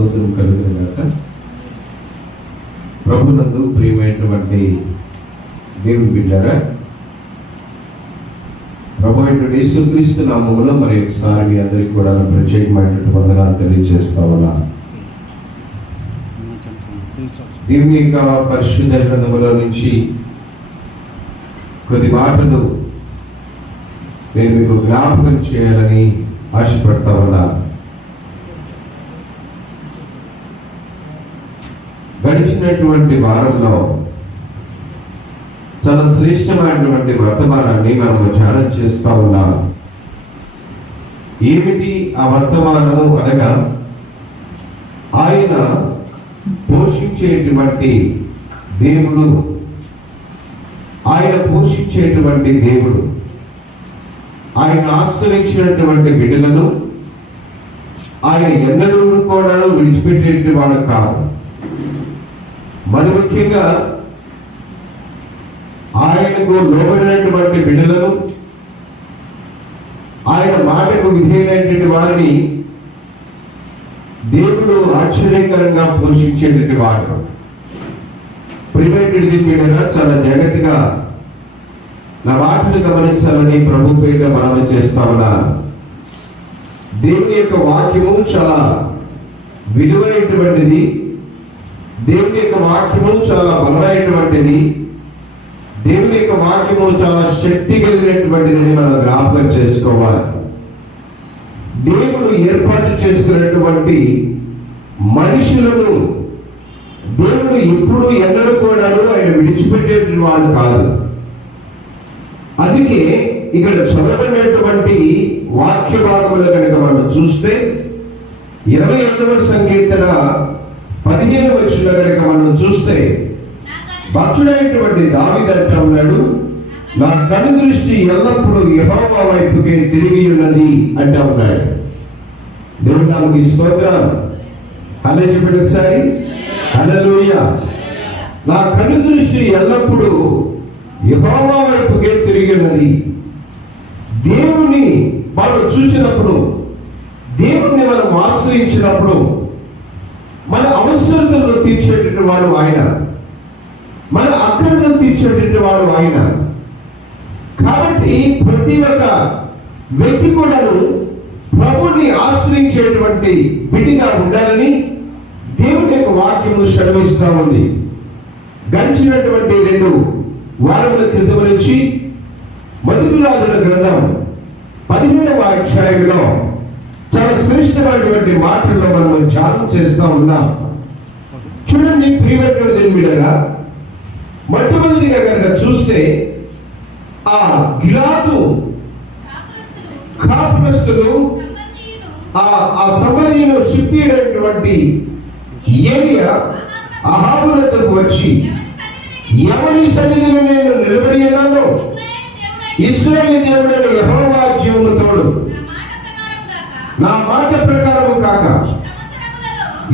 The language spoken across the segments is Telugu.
స్తోత్రం కలుగునుగాక. ప్రభునందు ప్రియమైనటువంటి దేవుని బిడ్డలారా, ప్రభు అయిన యేసుక్రీస్తు నామములో మరి ఒకసారి మీ అందరికీ కూడా ప్రత్యేకమైనటువంటి వందనాలు తెలియజేస్తా ఉన్నా. దేవుని యొక్క పరిశుద్ధ గ్రంథములో నుంచి కొద్ది మాటలు నేను మీకు జ్ఞాపకం చేయాలని ఆశపడతా ఉన్నా. గడిచినటువంటి వారంలో చాలా శ్రేష్టమైనటువంటి వర్తమానాన్ని మనం ధ్యానం చేస్తా ఉన్నాం. ఏమిటి ఆ వర్తమానము అనగా, ఆయన పోషించేటువంటి దేవుడు, ఆయన పోషించేటువంటి దేవుడు, ఆయన ఆశ్రయించినటువంటి బిడ్డలను ఆయన ఎన్నడూ కూడా విడిచిపెట్టేటువంటి వాడు కాదు. మరి ముఖ్యంగా ఆయనకు లోబడినటువంటి బిడ్డలను, ఆయన మాటకు విధేయులైనటువంటి వారిని దేవుడు ఆశ్చర్యకరంగా పోషించేటువంటి వాడు. ప్రియమైనది బిడ్డగా చాలా జాగ్రత్తగా నా మాటను గమనించాలని ప్రభు పేరిట మనవి చేస్తా ఉన్నా. దేవుని యొక్క వాక్యము చాలా విలువైనటువంటిది, దేవుని యొక్క వాక్యము చాలా బలమైనటువంటిది, దేవుని యొక్క వాక్యము చాలా శక్తి కలిగినటువంటిది మనం జ్ఞాపకం చేసుకోవాలి. దేవుడు ఏర్పాటు చేసుకున్నటువంటి మనుషులను దేవుడు ఎప్పుడు ఎన్నడూ కూడా ఆయన విడిచిపెట్టేటువంటి వాడు కాదు. అందుకే ఇక్కడ చదవబడినటువంటి వాక్య భాగంలో కనుక మనం చూస్తే 28వ సంకీర్తన 15వ వచనంలో కనుక మనం చూస్తే, భక్తుడైనటువంటి దావీదు అంటా ఉన్నాడు, నా కను దృష్టి ఎల్లప్పుడూ యెహోవా వైపుకే తిరిగి ఉన్నది అంటా ఉన్నాడు. దేవుడు నామముకి స్తోత్రం. హల్లెలూయా చెప్పండి ఒకసారి, హల్లెలూయా. నా కను దృష్టి ఎల్లప్పుడూ యెహోవా వైపుకే తిరిగి ఉన్నది. దేవుని మనం చూసినప్పుడు, దేవుణ్ణి మనం ఆశ్రయించినప్పుడు మన అవసరతలను తీర్చేటువంటి వాడు ఆయన, మన అక్కరలను తీర్చేటువంటి వాడు ఆయన. కాబట్టి ప్రతి ఒక్క వ్యక్తి కూడాను ప్రభుని ఆశ్రయించేటువంటి బిడ్డగా ఉండాలని దేవుని యొక్క వాక్యము సెలవిస్తా ఉంది. గడిచినటువంటి 2 వారముల క్రితం నుంచి మొదటి రాజుల గ్రంథం 17వ అధ్యాయంలో చాలా శ్రేష్టమైనటువంటి మాటల్లో మనం ధ్యానం చేస్తా ఉన్నాం. చూడండి ప్రియమైనటువంటి బిడ్డగా, మొట్టమొదటిగా కనుక చూస్తే ఆ గిలాదు కాపురస్తులు, ఆ సమరయులు శక్తియుడైనటువంటి ఏలియా అహాబు వద్దకు వచ్చి, ఎవరి సన్నిధిలో నేను నిలబడి ఉన్నానో ఇశ్రాయేలు దేవుడైన యెహోవా జీవము తోడు, నా మాట ప్రకారము కాక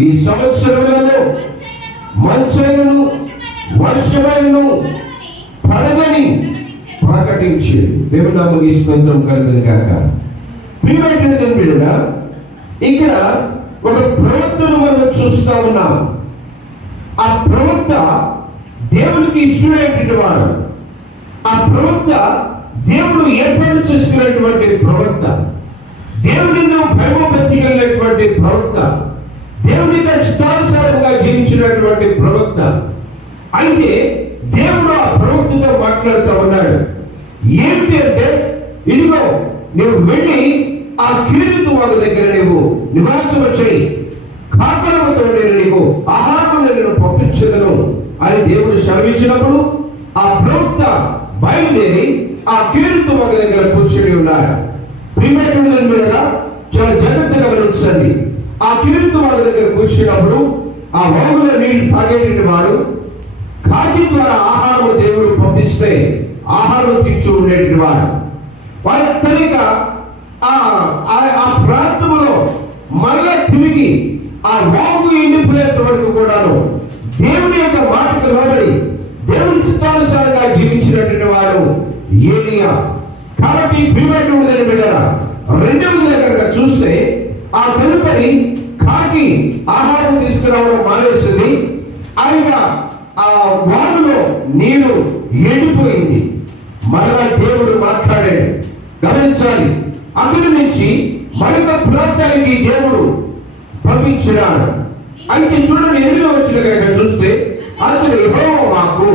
ఈ సంవత్సరములలో మంచైనను వర్షమైనను పడదని ప్రకటించి, దేవుని నామముకి స్తోత్రం కలుగును గాక. ప్రియమైనటువంటి బిడ్డలారా, ఇక్కడ ఒక ప్రవక్తను మనం చూస్తా ఉన్నాం. ఆ ప్రవక్త దేవునికి ఇష్టమైనటువంటి వాడు. ఆ ప్రవక్త దేవుడు ఏర్పాటు చేసుకునేటువంటి ప్రవక్త, దేవునిలో భయభక్తి కలిగినటువంటి ప్రవక్త, దేవుని ఇష్టానుసారంగా జీవించినటువంటి ప్రవక్త. అయితే దేవుడు ఆ ప్రవక్తతో మాట్లాడుతూ ఉన్నాడు. ఏంటి అంటే, ఇదిగో నువ్వు వెళ్ళి ఆ కీలుతు వాళ్ళ దగ్గర నువ్వు నివాసం వచ్చాయి, కాకరముతో నేను నీకు ఆహారం నేను పంపించదను అని దేవుడు సెలవిచ్చినప్పుడు ఆ ప్రవక్త బయలుదేరి ఆ కీలుతు వాళ్ళ దగ్గర కూర్చొని ఉన్నాడు. ప్రియమైనటువంటి మీదగా చాలా జాగ్రత్తగా గమనించండి. ఆ కీలుతు వాళ్ళ దగ్గర కూర్చున్నప్పుడు ఆ వాగులో నీళ్లు తాగేటువంటి వాడు, కాకి ద్వారా ఆహారం దేవుడు పంపిస్తే ఆహారం తీర్చు ఉండేటువంటి వాడు. వారి తనిక ఆ ప్రాంతంలో మళ్ళా తిరిగి ఆ వాగు ఎండిపోయేంత వరకు కూడాను దేవుని యొక్క మాటకు లోబడి దేవుని చిత్తానుసారంగా జీవించినటువంటి వాడు ఏలియా. కాబట్టి ప్రియమైనటువంటి బిడ్డలారా, 2వ కనుక చూస్తే ఆ తదుపరి కాకి ఆహారం తీసుకురావడం మానేసింది. ఆయన ఆ వాగులో నీరు ఎండిపోయింది. మరలా దేవుడు మాట్లాడాడు. గమనించాలి, అక్కడి నుంచి మరొక ప్రాంతానికి దేవుడు పంపించినాడు. అయితే చూడండి, 8వ వచనం కనుక చూస్తే, అతడు యెహోవా వాక్కు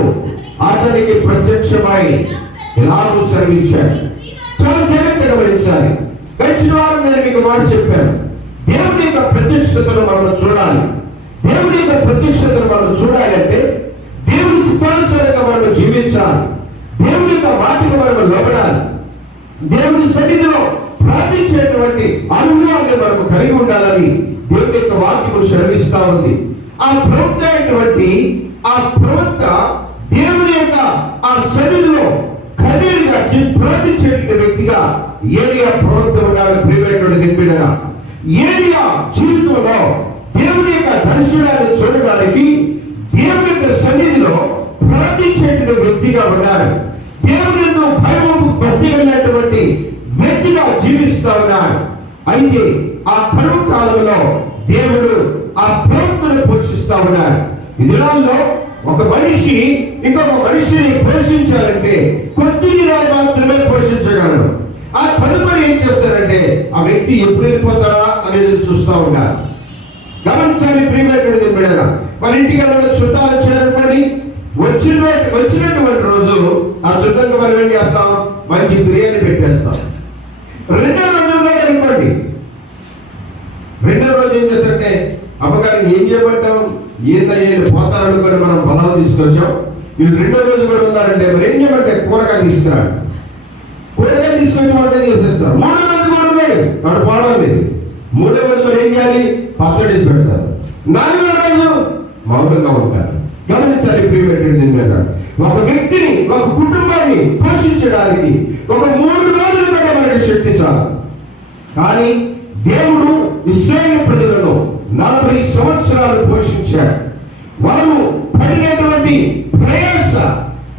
అతనికి ప్రత్యక్షమై ఇలాగూ సెలవిచ్చాడు. చాలా జాగ్రత్తగా గమనించాలి. గడిచిన వారం నేను మీకు మాట చెప్పాను, దేవుని యొక్క ప్రత్యక్షతను మనం చూడాలి. దేవుని యొక్క ప్రత్యక్షతను మనం చూడాలంటే దేవుని చిత్తానుసారంగా మనం జీవించాలి. దేవుని యొక్క మాటకు మనం లోబడాలి. దేవుని సన్నిధిలో ప్రార్థించేటువంటి అనుభవాన్ని మనము కలిగి ఉండాలని దేవుని యొక్క వాక్యము శ్రమిస్తా ఉంది. ఆ ప్రవక్త అయినటువంటి ఆ ప్రవక్త దేవుని యొక్క ఆ సన్నిధిలో కన్నీరుగా ప్రార్థించేటువంటి వ్యక్తిగా ఏలియా ప్రవక్త ఉన్నాడు. ప్రియమైనటువంటి దివ్యుడరా, ఏలియా జీవితంలో దేవుని యొక్క దర్శనాన్ని చూడడానికి దేవుని యొక్క సన్నిధిలో ప్రార్థించేటువంటి వ్యక్తిగా ఉన్నాడు. దేవుని యందు భయము భక్తి కలిగినటువంటి వ్యక్తిగా జీవిస్తా ఉన్నాడు. అయితే ఆ కరువు కాలంలో దేవుడు ఆ ప్రవక్తను పోషిస్తా ఉన్నాడు. ఈ దినాల్లో ఒక మనిషి ఇంకొక మనిషిని పోషించాలంటే కొద్ది దినాలు మాత్రమే పోషించగలడు. ఆ తదుపరి ఏం చేస్తారంటే ఆ వ్యక్తి ఎప్పుడు వెళ్ళిపోతాడా అనేది చూస్తూ ఉంటారు. గమనించాలి ప్రియమైనటువంటి బిడ్డలారా, మన ఇంటికి వెళ్ళిన చుట్టాలు వచ్చారనుకోండి, వచ్చినటువంటి రోజు ఆ చుట్టంగా మనం ఏం చేస్తాం, మంచి బిర్యానీ పెట్టేస్తాం. రెండో రోజు అనుకోండి, రెండో రోజు ఏం చేస్తారంటే అమ్మగారికి ఏం చేయబట్టాం, ఏళ్ళు పోతారనుకొని మనం పొలాలు తీసుకొచ్చాం, వీళ్ళు రెండో రోజు కూడా ఉన్నారంటే మరి ఏం చేయమంటే కూరగాయలు తీసుకురాడు. కూరగాయలు తీసుకొచ్చి వంట చేసేస్తారు. మూడో రోజు కూడా ఉన్నాయి, వాడు పోవడం లేదు. మూడో రోజు మరి ఏం చేయాలి, పచ్చడి వేసి పెడతారు. 4వ రోజు మౌనంగా ఉంటారు. గమనించాలి ప్రియమైనటువంటి, ఒక వ్యక్తిని ఒక కుటుంబాన్ని పోషించడానికి ఒక 3 రోజులు కంటే మనకి శక్తి చాలు. కానీ దేవుడు ఇశ్రాయేలు ప్రజలను 40 సంవత్సరాలు పోషించాడు. వారు పడినటువంటి ప్రయాస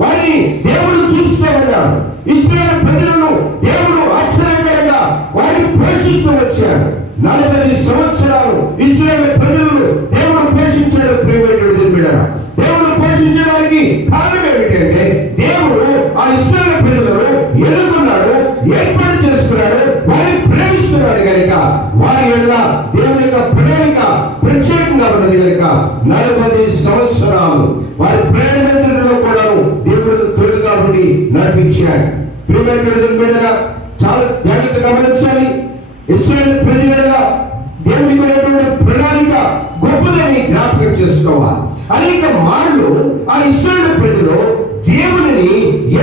వారిని దేవుడు చూస్తూ ఉన్నాడు. ఇశ్రాయేలు ప్రజలను దేవుడు ఆశ్చర్యకరంగా వారిని పోషిస్తూ వచ్చాడు. 40 సంవత్సరాలు ఇశ్రాయేలు ప్రజలను దేవుడు పోషించాడు. ప్రియమైనటువంటి బిడ్డలారా, దేవుడు పోషించడానికి కారణం ఏమిటంటే దేవుడు ఆ ఇశ్రాయేలు ప్రజలను ఎన్నుకున్నాడు, ఏర్పాటు చేసుకున్నాడు, వారిని ప్రేమిస్తున్నాడు కనుక వారి వల్ల దేవుని యొక్క ప్రేమిక ప్రత్యేకంగా ఉన్నది కనుక 40 సంవత్సరాలు వారి ప్రయాణంలో కూడా దేవుడు తోడుగా ఉండి నడిపించాడు. ప్రియమైనటువంటి బిడ్డలారా, చాలా జాగ్రత్తగా గమనించాలి. ఇశ్రాయేలు ప్రజల దేవునికి ఉన్నటువంటి ప్రణాళిక గొప్పదని జ్ఞాపకం చేసుకోవాలి. అనేక మార్లు ఆ ఇశ్రాయేలు ప్రజలు దేవుని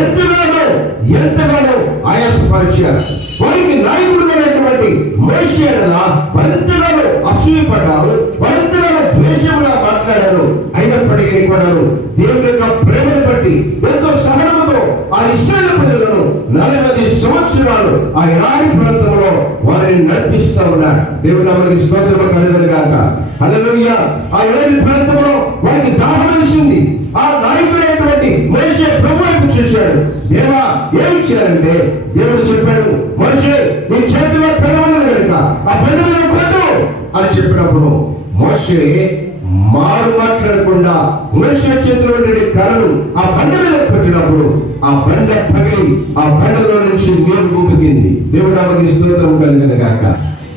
ఎంతగానో ఆయాసపరిచారు. వారికి నాయకుడుగానటువంటి మోషే వారెంతగానో అసూయపడ్డారు, వారెంతగానో ద్వేషంగా మాట్లాడారు. అయినప్పటికీ కూడా దేవుని యొక్క ప్రేమను బట్టి ఎంతో సహనముతో ఆ ఇశ్రాయేలు ప్రజలను 40 సంవత్సరాలు ఆ ఎడారి ప్రాంతంలో వారిని నడిపిస్తా ఉన్నాడు. దేవుడు నామమునకు స్తోత్రము కలుగును గాక. హల్లెలూయా. ఆ ఎడారి ప్రాంతంలో వారికి దాహం వేసింది. ఆ నాయకుడైనటువంటి మోషే ప్రభు వైపు చూశాడు. దేవా ఏం చేయాలంటే దేవుడు చెప్పాడు, మోషే నీ చేతిలో కర్ర ఉన్నది కనుక ఆ బండ మీద కొట్టు అని చెప్పినప్పుడు మోషే మాట్లాడకుండా మోషే చేతిలో కర్రను ఆ బండ మీద కొట్టినప్పుడు ఆ బండ పగిలి ఆ బండలో నుంచి నీరు ఊపికింది. దేవుడు నామమునకు స్తోత్రం కలుగును గాక.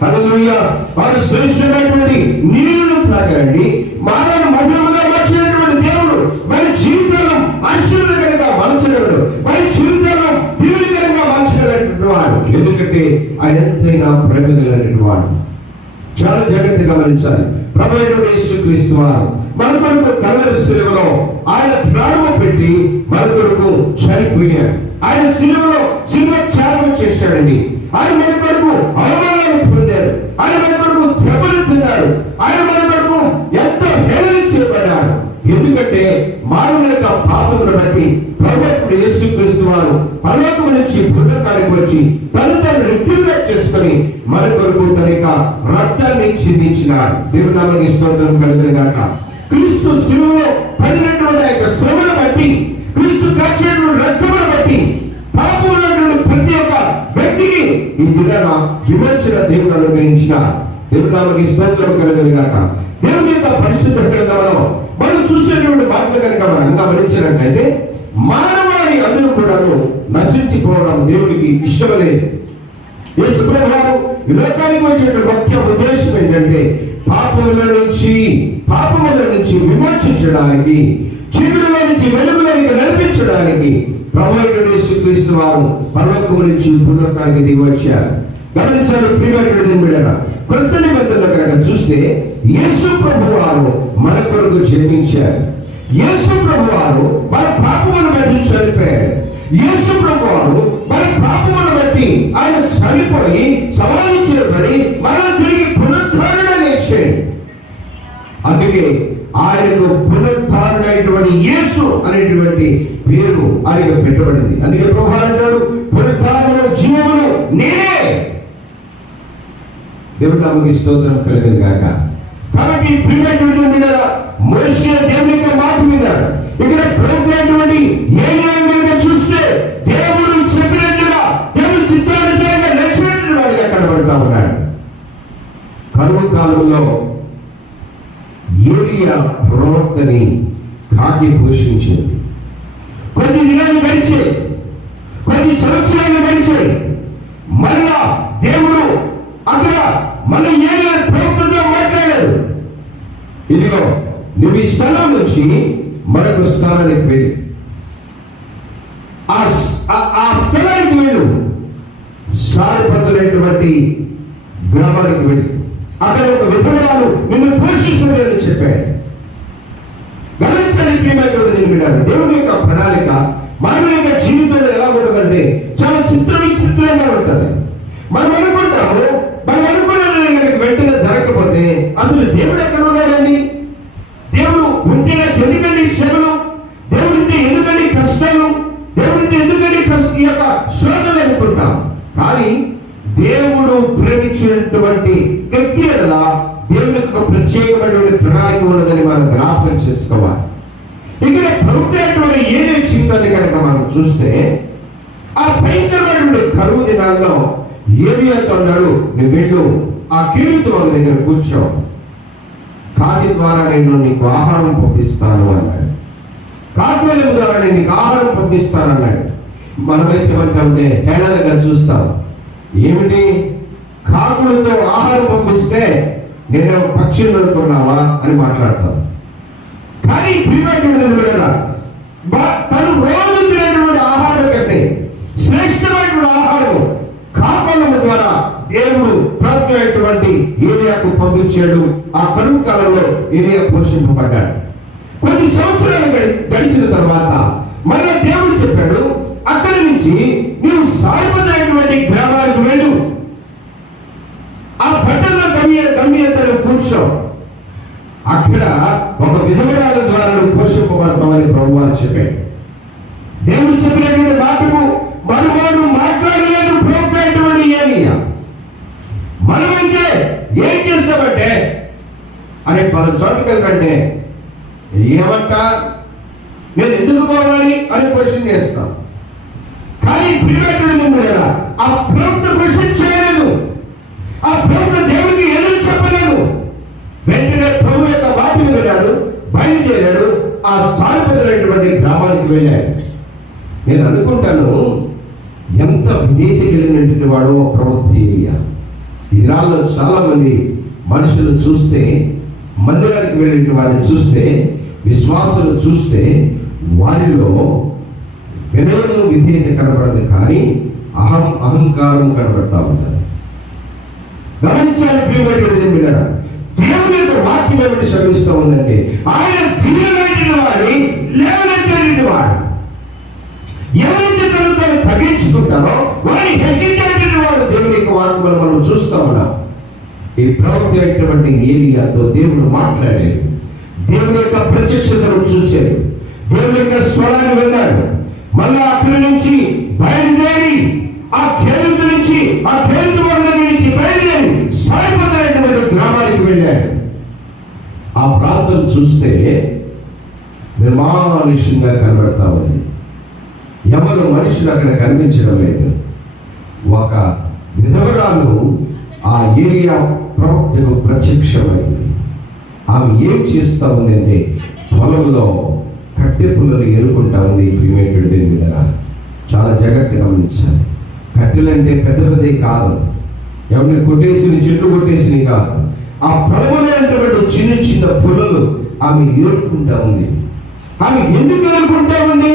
హల్లెలూయా. వారు శ్రేష్టమైనటువంటి నీరును త్రాగారండి. మానవుని మధురముగా మార్చినటువంటి దేవుడు వారి జీవితాలను ఆశీర్వాదకరంగా మార్చగలడు, వారి జీవితాలను దీవెనకరంగా మార్చగలిగినటువంటి వాడు. ఎందుకంటే ఆయన ఎంతైనా ప్రేమ కలిగినటువంటి వాడు. చాలా జాగ్రత్తగా గమనించాలి. ప్రభువైన యేసుక్రీస్తు వారు మన కొరకు కల్వరి శిలువలో ఆయన ప్రాణము పెట్టి మన కొరకు చనిపోయాడు. ఆయన శిలువ త్యాగం చేశాడండి. ఆయన మన కొరకు అవమానాలు పొందాడు. ఆయన మన కొరకు దెబ్బలు తిన్నాడు. ఆయన మన కొరకు ఎంతో హేళన చేయబడ్డాడు. ఎందుకంటే మానవుల యొక్క పాపములను బట్టి ప్రభువు యేసుక్రీస్తు వారు పరలోకము నుంచి భూలోకానికి వచ్చి తను రెట్టిగా చేసుకొని మన కొరకు తన యొక్క రక్తాన్ని చిందించినాడు. దేవుని నామమునకు స్తోత్రం కలుగును గాక. క్రీస్తు శిలువలో పడినటువంటి యొక్క శ్రమను బట్టి, క్రీస్తు కాచినటువంటి రక్తమును బట్టి పాపమున్నటువంటి ప్రతి ఒక్క వ్యక్తికి ఈ దినాన విమర్శన దేవుడు అనుగ్రహించినాడు. దేవుడు నామకి స్తోత్రం కలుగును గాక. దేవుని యొక్క పరిశుద్ధ గ్రంథంలో మనం చూసేటువంటి మాటలు కనుక మనం గమనించినట్లయితే మానవాళి అందరూ కూడా నశించిపోవడం దేవుడికి ఇష్టం లేదు. యేసు ప్రభువు ఈ లోకానికి వచ్చిన ముఖ్య ఉద్దేశం ఏంటంటే పాపముల నుంచి విమోచించడానికి, చీకటిలో నుంచి వెలుగులోనికి నడిపించడానికి ప్రభువైన యేసుక్రీస్తు వారు పరలోకము నుంచి భూలోకానికి దిగి వచ్చారు. గమనించారు ప్రియమైనటువంటి బిడ్డలారా, కొత్త నిబంధనలో కనుక చూస్తే యేసు ప్రభువు వారు మన కొరకు జన్మించారు. యేసు ప్రభువు వారు మన పాపమును బట్టి చనిపోయాడు. యేసు ప్రభువు వారు మన పాపమును బట్టి ఆయన చనిపోయి సమాధి చేయబడి మనల్ని తిరిగి పునరుద్ధరణగా లేచాడు. అందుకే ఆయనకు పునరుద్ధరణైనటువంటి యేసు అనేటువంటి పేరు ఆయనకు పెట్టబడింది. అందుకే ప్రభువు అంటాడు, పునరుద్ధరణలో జీవమును నేనే. దేవుడి నామముకి స్తోత్రం కలుగును గాక. కాబట్టి ప్రియమైనటువంటి బిడ్డలారా, మోషే దేవుని యొక్క మాట విన్నాడు. ఇక్కడ ప్రభుత్వమైనటువంటి ఏలియా చూస్తే దేవుడు చెప్పినట్టుగా దేవుడు చిత్తానుసారంగా నడిచినట్టు వాడిగా కనబడతా ఉన్నాడు. కరువు కాలంలో ఏలియా ప్రవక్తని కాకి పోషించింది. కొన్ని దినాలు గడిచాయి, కొన్ని సంవత్సరాలు గడిచాయి. మళ్ళా దేవుడు అక్కడ మళ్ళీ ఏలియా ప్రవక్తతో మాట్లాడాడు. ఇదిగో నువ్వు ఈ స్థలం నుంచి మరొక స్థానానికి వెళ్ళి ఆ స్థలానికి వెళ్ళు, సారిపతులైనటువంటి గ్రామానికి వెళ్ళి అక్కడ ఒక విధవరాలు నిన్ను పోషిస్తుంది అని చెప్పాడు. గమనించాలి ప్రియమైనటువంటి బిడ్డలారా, దేవుని యొక్క ప్రణాళిక మన యొక్క జీవితంలో ఎలా ఉంటుందంటే చాలా చిత్రంగా ఉంటుంది. మనం అనుకుంటాము, మనం అనుకున్న వెంటనే జరగకపోతే అసలు దేవుడు ఎక్కడ ఉన్నాడండి? దేవుడు ఉంటే ఎందుకండి శ్రమలు? దేవుడు ఉంటే ఎందుకండి కష్టాలు? దేవుడు ఉంటే ఎందుకండి ఈ యొక్క శోధనలు అనుకుంటాం. కానీ దేవుడు ప్రేమించినటువంటి వ్యక్తి ఎడల దేవునికి ఒక ప్రత్యేకమైనటువంటి ప్రణాళిక ఉన్నదని మనం జ్ఞాపకం చేసుకోవాలి. ఇక్కడ ప్రభుత్వమైనటువంటి ఏదే జీవితాన్ని కనుక మనం చూస్తే ఆ భయంకరమైనటువంటి కరువు దినాల్లో ఏలియాతో అన్నాడు, నువ్వు వెళ్ళు ఆ కీలుతో వాళ్ళ దగ్గర కూర్చో, కాకి ద్వారా నేను నీకు ఆహారం పంపిస్తాను అన్నాడు. కాకుల ద్వారా నేను నీకు ఆహారం పంపిస్తాను అన్నాడు. మనమైతే అంటే హేళనగా చూస్తాం. ఏమిటి, కాకులతో ఆహారం పంపిస్తే నేను పక్షులు అనుకున్నావా అని మాట్లాడతాం. కానీ తను రోజు తినేటువంటి ఆహారం కంటే శ్రేష్టమైనటువంటి ఆహారం కాకుల ద్వారా దేవుడు ప్రత్యేకమైనటువంటి ఏలియాకు పంపించాడు. ఆ కరువు కాలంలో ఏలియా పోషింపబడ్డాడు. కొన్ని సంవత్సరాలు గడిచిన తర్వాత మళ్ళీ దేవుడు చెప్పాడు, అక్కడి నుంచి నీవు సారిపడినటువంటి గ్రామానికి వెళ్ళు, ఆ పట్టణంలో గమ్యంతరం కూర్చో, అక్కడ ఒక విధవరాల ద్వారా నువ్వు పోషింపబడతామని ప్రభువారు చెప్పాడు. దేవుడు చెప్పినటువంటి మాటకు మరువాడు మాట్లాడలేదు ప్రభుత్వమైనటువంటి ఏలియా. మనమైతే ఏం చేస్తామంటే అనే పలు చోట్ల కంటే ఏమంట, నేను ఎందుకు పోవాలి అని క్వశ్చన్ చేస్తాం. కానీ ప్రియమైనటువంటి ఆ ప్రభుత్వ క్వశ్చన్ చేయలేదు, ఆ ప్రభుత్వ దేవుడికి ఎదురు చెప్పలేదు. వెంటనే ప్రభు యొక్క వాటిని వెళ్ళాడు, బయలుదేరాడు, ఆ సారిపదైనటువంటి గ్రామానికి వెళ్ళాడు. నేను అనుకుంటాను ఎంత విధేయత కలిగినటువంటి వాడో ప్రవక్త ఏలియా. ఈ దినాల్లో చాలా మంది మనుషులు చూస్తే, మందిరానికి వెళ్ళిన వారిని చూస్తే, విశ్వాసులు చూస్తే వారిలో వినయము విధేయత కనబడదు, కానీ అహంకారం కనబడతా ఉంటారు. గమనించాలి ప్రియమైనటువంటి బిడ్డలారా, దేవుని యొక్క వాక్యం ఏమిటి శ్రమిస్తూ ఉందంటే ఆయన దివ్యమైన వాడిని లేవనెత్తేటువంటి వాడు. ఎవరైతే తను తగ్గించుకుంటారో వాడిని హెచ్చించేటువంటి వాడు దేవుని యొక్క వాక్యం మనం చూస్తూ ఉన్నాం. ఈ ప్రవక్త అయినటువంటి ఏలియాతో దేవుడు మాట్లాడాడు, దేవుని యొక్క ప్రత్యక్షతను చూశాడు, దేవుని యొక్క స్వరాన్ని విన్నాడు. మళ్ళా అక్కడి నుంచి బయలుదేరి ఆ కేరుదు నుంచి బయలుదేరి సారిపదైనటువంటి గ్రామానికి వెళ్ళాడు. ఆ ప్రాంతం చూస్తే నిర్మానుష్యంగా కనబడతా ఉంది. ఎవరు మనుషులు అక్కడ కనిపించడం లేదు. ఒక విధవరాలు ఆ ఏరియా ప్రవక్తకు ప్రత్యక్షమైంది. ఆమె ఏం చేస్తూ ఉందంటే పొలంలో కట్టె పుల్లలు ఏరుకుంటా ఉంది. ప్రియమైనటువంటి దేవుని బిడ్డలారా, చాలా జాగ్రత్తగా గమనించాలి. కట్టెలంటే పెద్ద పెద్దవి కాదు, ఎవరిని కొట్టేసి చెట్టు కొట్టేసి కాదు. ఆ పొలంలో చిన్న చిన్న పుల్లలు ఆమె ఏరుకుంటా ఉంది. ఆమె ఎందుకు ఏరుకుంటా ఉంది?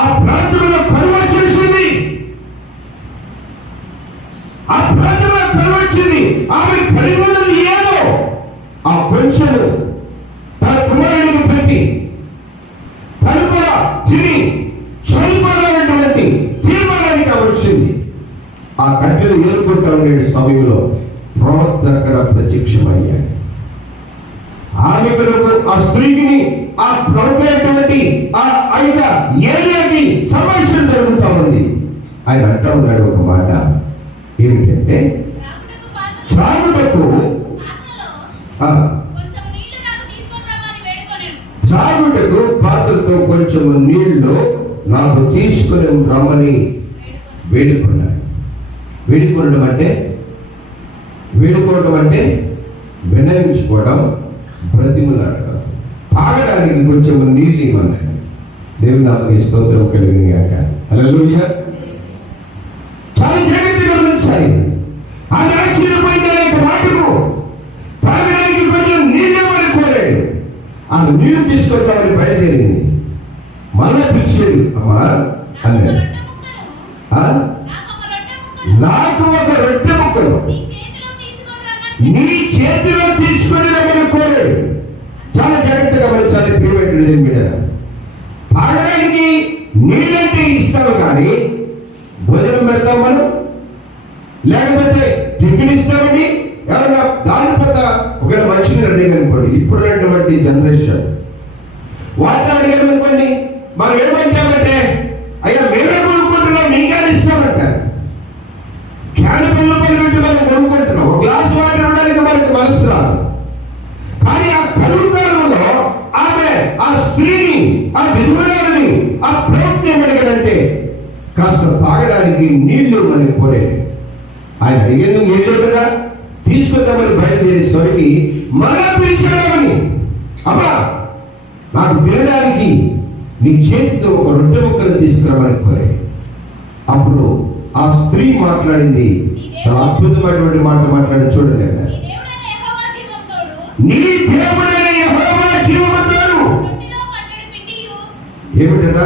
ఆ ప్రాంతంలో కరువు వచ్చేసింది. ఆ ప్రాంతంలో కరువు వచ్చింది. ఆమె కలిగినది ఏదో ఆ కొంచెం తన కుమారుడిని పెట్టి తరుపున తిని చనిపోవాలన్నటువంటి తీర్మానానికి వచ్చింది. ఆ కట్టెలు ఏరుకుంటా ఉండే సమయంలో ప్రవక్త అక్కడ ప్రత్యక్షమయ్యాడు. ఆమె కొరకు ఆ స్త్రీకి ఆ ప్రభుత్వటువంటి ఆ ఏరియాకి సమావేశం జరుగుతూ ఉంది. ఆయన అంటా ఉన్నాడు ఒక మాట, ఏమిటంటే త్రాగుటకు పాత్రతో కొంచెం నీళ్లు నాకు తీసుకుని రమ్మని వేడుకున్నాడు. వేడుకోవడం అంటే వినయించుకోవడం, బ్రతిమలాడడం. తాగడానికి కొంచెం నీళ్ళు ఇవ్వన్నాడు. దేవుని నామమునకు స్తోత్రం కలుగును గాక. హల్లెలూయా. చాలా జాగ్రత్తగా గమనించాలి. ఆయన ఆశ్చర్యపోయిన మాటకు తాగడానికి కొంచెం నీళ్ళు కోరాడు. ఆమె నీళ్లు తీసుకొద్దామని బయలుదేరింది. మళ్ళా పిలిచాడు, అమ్మా అన్నాడు, నాకు ఒక రొట్టె ముక్కను నీ చేతిలో తీసుకొని రమ్మని కోరాడు. చాలా జాగ్రత్తగా గమనించాలి. ప్రియమైనటువంటి దేవుని బిడ్డలారా, తాగడానికి నీళ్ళంటే ఇస్తాము కానీ భోజనం పెడతాం మనం, లేకపోతే టిఫిన్ ఇస్తామని ఎవరన్నా దాని పద ఒకవేళ మంచిని అడిగారు అనుకోండి. ఇప్పుడున్నటువంటి జనరేషన్ వాటిని అడిగారు అనుకోండి, మనం ఏమంటామంటే అయ్యా మేమే కొనుక్కుంటున్నాం మీకేం ఇస్తామంటారు. క్యాన్ పనులు పెట్టి మనం కొనుక్కుంటున్నాం. ఒక గ్లాస్ వాటర్ ఇవ్వడానికి మనకి మనసు రాదు. కానీ ఆ కరువు కాలంలో ఆమె ఆ స్త్రీని, ఆ విధురాలని ఆ ప్రవక్త ఏమడిగాడంటే కాస్త తాగడానికి నీళ్లు అని కోరాడు. ఆయన అడిగేందుకు నీళ్ళు కదా, తీసుకుందామని బయలుదేరేసరికి మళ్ళా పిలిచామని, అమ్మా నాకు తినడానికి నీ చేతితో ఒక రొట్టె ముక్కను తీసుకురామని కోరాడు. అప్పుడు ఆ స్త్రీ మాట్లాడింది, చాలా అద్భుతమైనటువంటి మాట మాట్లాడి చూడండి. నీ దేవుడైన యెహోవా జీవముతోడు. ఏమిటట?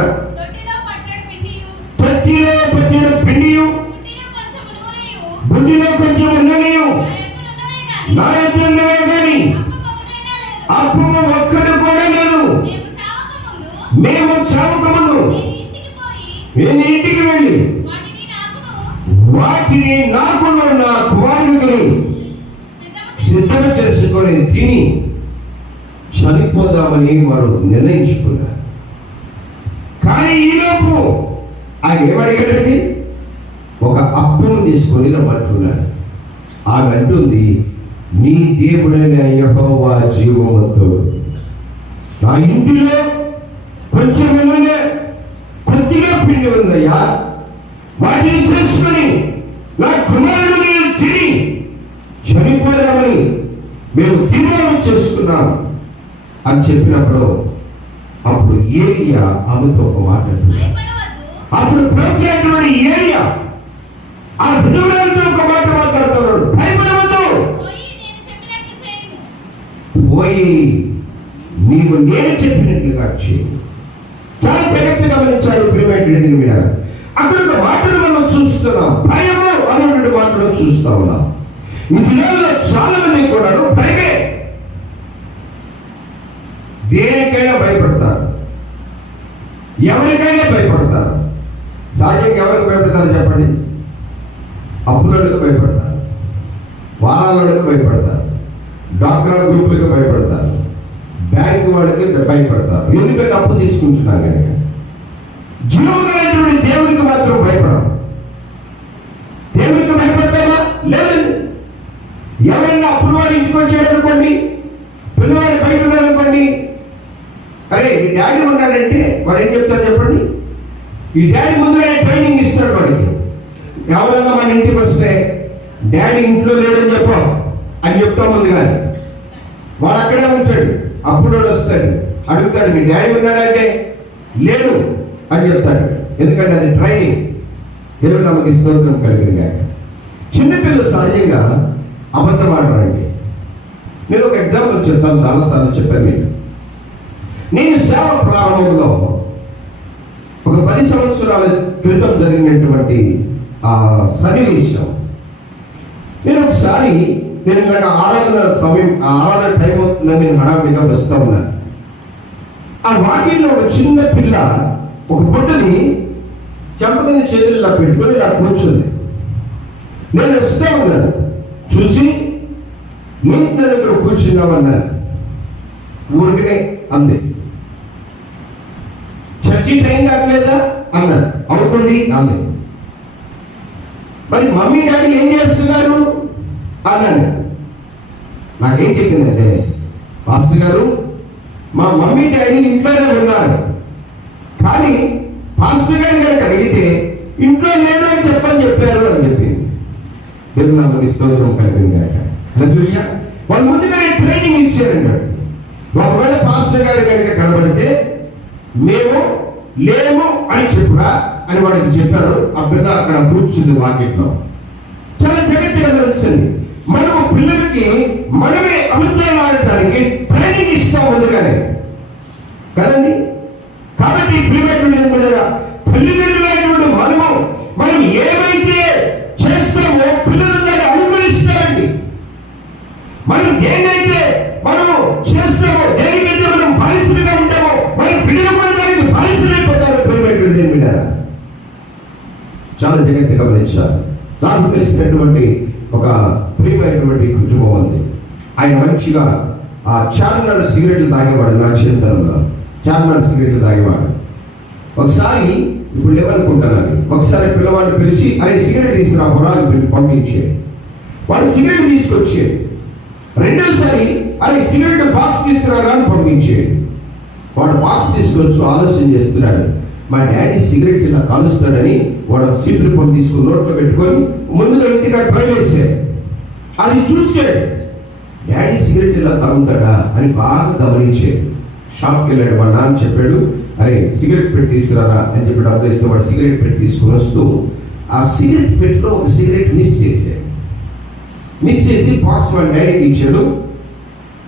తొట్టిలో పట్టిన పిండియు బుడ్డిలో కొంచెం ఉన్ననియు నా యొద్దనే గాని అప్పము ఒక్కటి కూడా లేదు. మేము చావకముందు నేను ఇంటికి వెళ్ళి వాటిని నాకును నా కుమారుడిని సిద్ధం చేసుకొని తిని చనిపోదామని వారు నిర్ణయించుకున్నారు. కానీ ఈలోపు ఆయన ఏమడిగాడండి? ఒక అప్పము తీసుకొని రమ్మంటున్నాడు. ఆమె అంటుంది, నీ దేవుడైన యెహోవా జీవముతోడు. నా ఇంటిలో కొంచెం కొద్దిగా పిండి ఉందయ్యా, వాటిని చేసుకొని నా కుమారుడిని తిని చనిపోయామని మేము తీర్మానం చేసుకున్నాం అని చెప్పినప్పుడు అప్పుడు ఏలియా ఆమెతో ఒక మాట అంటున్నాడు. అప్పుడు ప్రవక్త ఏలియా ఆ విధురాలతో ఒక మాట మాట్లాడుతున్నాడు, భయపడవద్దు, పోయి నీవు నేను చెప్పినట్లుగా చేయి. చాలా జాగ్రత్తగా గమనించారు ప్రియమైనటువంటి దీని మీద. అక్కడ ఒక మాటను మనం చూస్తున్నాం, భయము అనేటువంటి మాటను చూస్తా ఉన్నాం. ఈ దినాల్లో చాలా మంది కూడా భయమే, దేనికైనా భయపడతారు, ఎవరికైనా భయపడతారు. సహజంగా ఎవరికి భయపడతారో చెప్పండి? అప్పులకు భయపడతారు, వారాలకు భయపడతారు, డాక్టర్ గ్రూపులకు భయపడతారు, బ్యాంకు వాళ్ళకి భయపడతారు. ఎందుకంటే అప్పు తీసుకుంటున్నాను కనుక. జీవమైనటువంటి దేవునికి మాత్రం భయపడము. దేవునికి భయపడతామా? లేదండి. ఎవరైనా అప్పుడు వాడు ఇంటికి వచ్చాడు అనుకోండి, పిల్లవాడు బయట ఉన్నాడు అనుకోండి, అరే ఈ డాడీ ఉన్నాడంటే వాడు ఏం చెప్తారు చెప్పండి? ఈ డాడీ ముందుగానే ట్రైనింగ్ ఇస్తాడు వాడికి. ఎవరైనా మన ఇంటికి వస్తే డాడీ ఇంట్లో లేడని చెప్పాం, అని చెప్తా ఉంది కానీ వాడు అక్కడే ఉంటాడు. అప్పుడు వాడు వస్తాడు, అడుగుతాడు మీ డాడీ ఉన్నాడంటే లేడు అని చెప్తాడు. ఎందుకంటే అది ట్రైనింగ్. దేవుడు నమ్మకి స్తోత్రం కలిగిన చిన్నపిల్లలు సహజంగా అబద్ధం ఆడరండి. నేను ఒక ఎగ్జాంపుల్ చెప్తాను, చాలాసార్లు చెప్పాను. నేను సేవ ప్రారంభంలో ఒక 10 సంవత్సరాల క్రితం జరిగినటువంటి సన్నివేశం. నేను ఒకసారి ఇలాగ ఆరాధన సమయం, ఆరాధన టైం అవుతుందని నేను హడావిడిగా వస్తూ ఉన్నాను. ఆ వాకిట్లో ఒక చిన్న పిల్ల ఒక బొడ్డుని చెంప కింద చేతుల్లో పెట్టుకొని ఇలా కూర్చుంది. నేను వస్తూ ఉన్నాను, చూసి ఏంటి నేను ఇక్కడ కూర్చున్నామన్నాను. ఊరికనే అంది. చర్చి టైం కావట్లేదా అన్నాడు. అవుతుంది అంది. మరి మమ్మీ డాడీ ఏం చేస్తున్నారు అన్నాను. నాకేం చెప్పిందంటే, పాస్టర్ గారు మా మమ్మీ డాడీ ఇంట్లోనే ఉన్నారు, కానీ పాస్టర్ గారు గారికి అడిగితే ఇంట్లో లేడు అని చెప్పారు అని చెప్పింది. దేవుడు నామమునకు స్తోత్రం కలిగింది. వాళ్ళు ముందుగానే ట్రైనింగ్ ఇచ్చారండి. ఒకవేళ పాస్టర్ గారు కనుక కనబడితే మేము లేము అని చెప్పురా అని వాడికి చెప్పారు. ఆ పిల్ల అక్కడ కూర్చుంది వాకిట్లో. చాలా జాగ్రత్తగా తెలుస్తుంది. మనము పిల్లలకి మనమే అబద్ధాలు ఆడటానికి ట్రైనింగ్ ఇస్తాం ముందుగానే కదండి. కాబట్టి తల్లిదండ్రులైనటువంటి మనం ఏమైతే చేస్తామో పిల్లలు దాన్ని అనుకరిస్తారండి. మనం దేన్నైతే మనము చేస్తామో, దేనికైతే మనం బానిసలుగా ఉంటామో, మనం పిల్లలు కూడా దానికి బానిసలైపోతారు. ప్రియమైనటువంటి బిడ్డలారా, చాలా జాగ్రత్తగా గమనించాలి. నాకు తెలిసినటువంటి ఒక ప్రియమైనటువంటి కుటుంబం ఉంది. ఆయన మంచిగా ఆ చార్మినార్ సిగరెట్లు తాగేవాడు. నా చిన్నతనంలో చార్మినార్ సిగరెట్లు తాగేవాడు. ఒకసారి ఇప్పుడు లేవనుకుంటానని ఒకసారి పిల్లవాడిని పిలిచి అరే సిగరెట్ తీసుకురా పొరాలు పంపించే. వాడు సిగరెట్ తీసుకొచ్చేది. రెండోసారి అరే సిగరెట్ బాక్స్ తీసుకురారా అని పంపించేది. వాడు బాక్స్ తీసుకొచ్చు ఆలోచన చేస్తున్నాడు, మా డాడీ సిగరెట్ ఇలా కాలుస్తాడని. వాడు సీట్లు పొంది తీసుకుని నోట్లో పెట్టుకొని ముందుగా ఇంటిగా ట్రై చేశాడు. అది చూసాడు, డాడీ సిగరెట్ ఇలా తాగుతాడా అని బాగా గమనించాడు. షాప్కి వెళ్ళాడు. వాళ్ళ నాన్న చెప్పాడు, అరే సిగరెట్ పెట్టి తీసుకురారా అని చెప్పి డబ్బులు ఇస్తే వాడు సిగరెట్ పెట్టి తీసుకుని వస్తూ ఆ సిగరెట్ పెట్టిలో ఒక సిగరెట్ మిస్ చేసి బాక్స్ వాళ్ళ డాడీకి ఇచ్చాడు.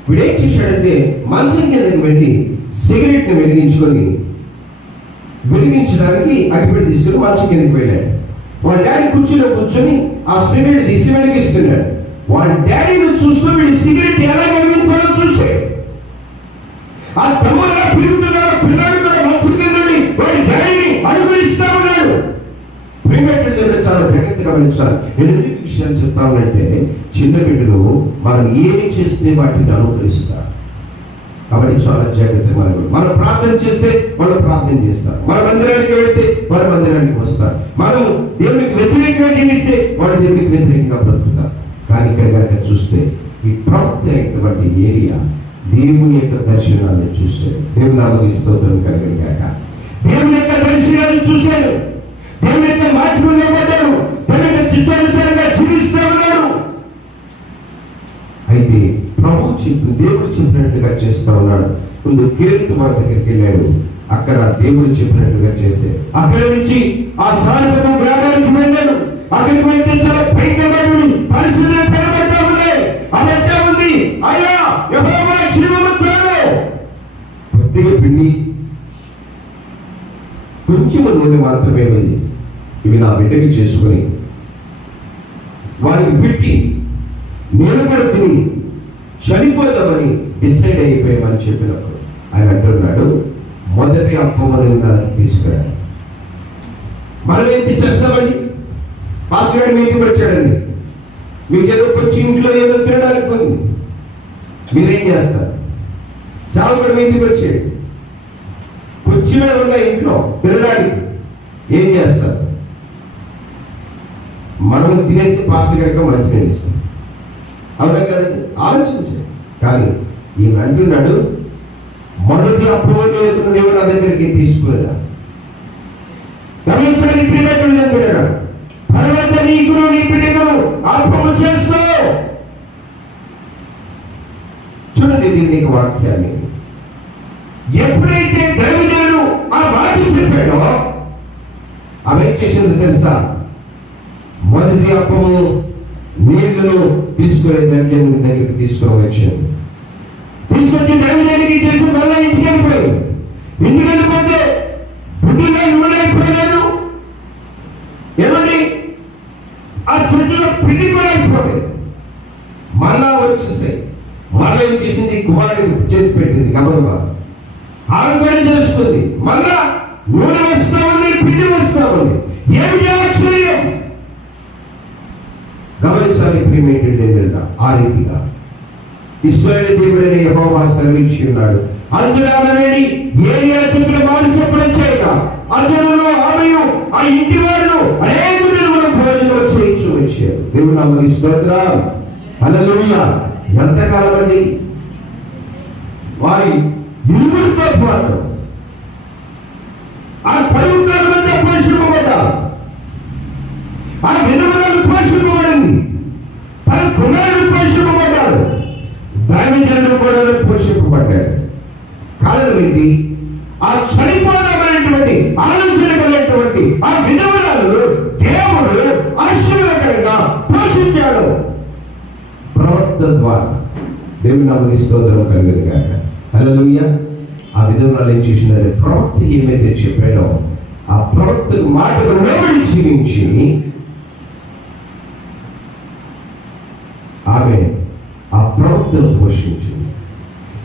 వీడు ఏం చేశాడంటే మంచం కిందకి వెళ్ళి సిగరెట్ని వెలిగించడానికి అగ్గిపెట్టి తీసుకుని మంచం కిందకి వెళ్ళాడు. వాళ్ళ డాడీ కుర్చీలో కూర్చొని ఆ సిగరెట్ తీసి వెలిగిస్తున్నాడు. వాళ్ళ డాడీని చూస్తూ వీడి సిగరెట్ ఎలా వెలిగించాలో చూస్తే ఆ తమ్ముడు పెరుగుతున్నాడు. పిల్లాడు కూడా మంచం కింద వాడి డాడీని అనుకరిస్తా ఉన్నాడు. ప్రియమైనటువంటి చాలా జాగ్రత్తగా గమనించాలి. నేను ఎందుకు విషయాలు చెప్తానంటే, చిన్న బిడ్డలు మనం ఏమి చేస్తే వాటిని అనుకరిస్తారు. కాబట్టి చాలా జాగ్రత్తగా మనం ప్రార్థన చేస్తే వాళ్ళు ప్రార్థన చేస్తారు. మన మందిరానికి వెళ్తే వాళ్ళ మందిరానికి వస్తారు. మనం దేవునికి వ్యతిరేకంగా జీవిస్తే వాళ్ళు దేవునికి వ్యతిరేకంగా బ్రతుకుతారు. కానీ ఇక్కడ కనుక చూస్తే ఈ ప్రవక్త అయినటువంటి ఏలియా దేవుని యొక్క దర్శనాన్ని చూశాడు. దేవుని నామమునకు స్తోత్రం కలుగును గాక. దేవుని యొక్క దర్శనాన్ని చూశాడు. దేవుని యొక్క మాటలు నిలబడ్డాడు. దేవుని యొక్క చిత్తానుసారంగా జీవిస్తూ ఉన్నాడు. అయితే దేవుడు చెప్పినట్లుగా చేస్తూ ఉన్నాడు. ముందు కేరుతు వారి దగ్గరికి వెళ్ళాడు. అక్కడ దేవుడు చెప్పినట్లుగా చేస్తే అక్కడి నుంచి ఆ సారథము గ్రామానికి వెళ్ళాడు. అక్కడికి వెళ్తే చాలా భయంకరమైన పరిస్థితులు కనబడతా ఉన్నాయి. అదంతా ఉంది, అయ్యా యెహోవా జీవముద్రాలు కొద్దిగా పిండి కొంచెం నూనె మాత్రమే ఉంది, ఇవి నా బిడ్డకి చేసుకుని వారికి పెట్టి నిలబడి తిని చనిపోదామని డిసైడ్ అయిపోయామని చెప్పినప్పుడు ఆయన అంటున్నాడు, మొదటి అప్పమని తీసుకురా. మనం ఏంటి చేస్తామండి? పాస్టర్ గారు మీ ఇంటికి వచ్చాడండి, మీకు ఏదో వచ్చి ఇంట్లో ఏదో తినడానికి ఉంది, మీరేం చేస్తారు? సావుకుడు మీ ఇంటికి వచ్చాడు, కుర్చీలో ఉన్న ఇంట్లో తినడానికి ఏం చేస్తారు? మనం తినేసి పాస్టర్ గారికి మంచిగా ఇస్తాం. అవునా కదండి? ఆలోచించాడు. కానీ ఈయన అంటున్నాడు, మొదటి అప్పమని దేవుడు నా దగ్గరికి తీసుకురా. గమనించాలి ప్రియమైనటువంటి తర్వాత నీకు నీ బిడ్డకు అర్పణ చేస్తావు. నీకు వాక్యాన్ని. ఎప్పుడైతే దైవజనుడు ఆ మాట చెప్పాడో ఆమె ఏం చేసింది తెలుసా? మొదటి అప్పము నీళ్లను తీసుకునే దైవజనుడి దగ్గరికి తీసుకుని వచ్చాను. తీసుకొచ్చి దైవజనుడికి చేసి మళ్ళీ ఇంటికి వెళ్ళిపోయాడు. ఇంటికి వెళ్ళిపోతే బుడ్డిలో నూనెపోయాడు. ఏమని ఆ చుట్టూలో పిండి కూడా అయిపోలేదు. మళ్ళా వచ్చేసాయి. మళ్ళీ ఏం చేసింది? కుమారుడికి చేసి పెట్టింది. గబగబా ఆరుబడి చేసుకుంది. మళ్ళా నూనె వస్తా ఉంది, పిండి వస్తా ఉంది. ఏమిటి ఆశ్చర్యం? గమనించాలి ప్రియమైనది ఏంటంటే, ఆ రీతిగా ఇశ్రాయేలు దేవుడైన యెహోవా సెలవిచ్చి ఉన్నాడు. అందులోని ఏలియా చెప్పిన మాట చెప్పడం చేయగా అందులో ఆమెయు ఆ ఇంటి వారు అనేక దినములు భోజనం చేయించు వచ్చారు. దేవుడు నామమునకు స్తోత్రం. హల్లెలూయా. ఎంతకాలం అండి? వారి ఇరువురితో పాటు ఆ కరువు కాలం అంతా పోషింపబడ్డారు. ఆ విధవరాలు పోషింపబడింది. తన కుమారుడు పోషింపబడ్డాడు. దైవజనుడు కూడా పోషింపబడ్డాడు. కారణం ఏంటి? ఆ చనిపోవడమైనటువంటి ఆలోచన కలిగినటువంటి ఆ విధవరాలు దేవుడు ఆశీర్వాదకరంగా పోషించాడు ప్రవక్త ద్వారా. దేవుని నామమునకు స్తోత్రం కలుగును గాక. హల్లెలూయా. ఆ విధవరాలు ఏం చేసిందంటే, ప్రవక్త ఏమైతే చెప్పాడో ఆ ప్రవక్త మాటలు లోబడి జీవించి ఆమె ఆ ప్రవక్తను పోషించింది.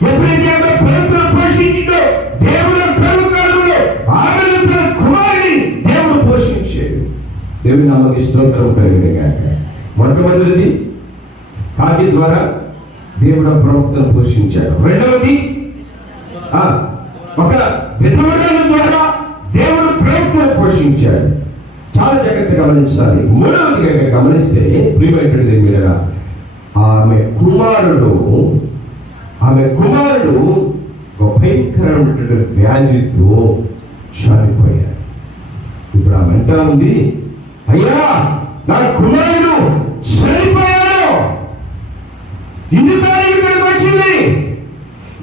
ఎప్పుడైతే ఆమె ప్రవక్తను పోషించిందో దేవుడు కరువు కాలంలో ఆమెను తన కుమారుని దేవుడు పోషించాడు. దేవుని నామమునకు స్తోత్రం కలుగును గాక. మొట్టమొదటిది కావ్య ద్వారా దేవుడు ప్రవక్తను పోషించాడు. రెండవది ఒక విధవరాల ద్వారా దేవుడు ప్రవక్తను పోషించాడు. చాలా జాగ్రత్తగా గమనించాలి. మూడవదిగా గమనిస్తే ప్రియమైనటువంటి మీరా, ఆమె కుమారుడు ఒక భయంకరమైనటువంటి వ్యాధితో చనిపోయాడు. ఇప్పుడు ఆమె అంటా ఉంది, అయ్యా నా కుమారుడు చనిపోయాడు. ఎందుకు ఇక్కడికి వచ్చింది?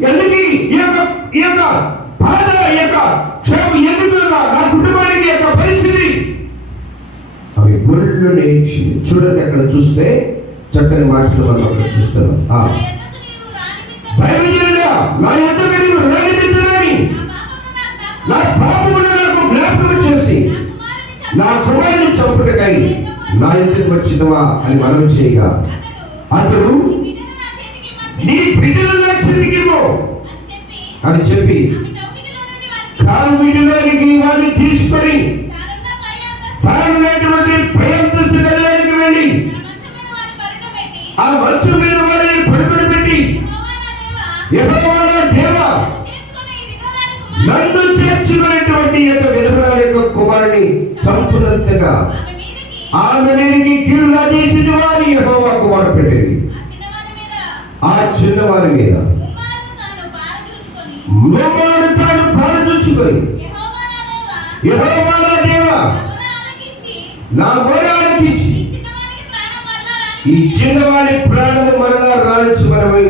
ఎందుకు ఈ యొక్క బాధ, ఈ యొక్క క్షేమం ఎందుకు నా కుటుంబానికి యొక్క పరిస్థితి? అవి గుళ్ళు నేర్చింది. చూడండి, అక్కడ చూస్తే చక్కని మాటలు మనం అక్కడ చూస్తున్నాం. దైవజనుడా, నా యొద్దకు నీవు రానిదిద్దునని నా పాపమును నాకు జ్ఞాపకం చేసి నా కుమారుని చంపుటకై నా యొద్దకు వచ్చినవా అని మనం చేయగా అతడు నీ బిడ్డను నా చేతికివ్వు అని చెప్పి కారుమీడిలోనికి వారిని తీసుకొని తానున్నటువంటి పై అంతస్తు గదిలోనికి వెళ్ళి ఆ మంచం మీద వారిని పడుకొని పెట్టి, యెహోవా నా దేవా, నన్ను చేర్చుకునేటువంటి యొక్క విధవరాలి యొక్క కుమారుని చంపునంతగా ఆమె మీదకి కీడుగా చేసిన వారి యెహోవా కుమారు పెట్టేది. ఆ చిన్నవారి మీద తాను పారదూచుకొని, యెహోవా నా దేవా, నా మొర ఆలకించి ఈ చిన్నవాడి ప్రాణము మరలా రాయించమని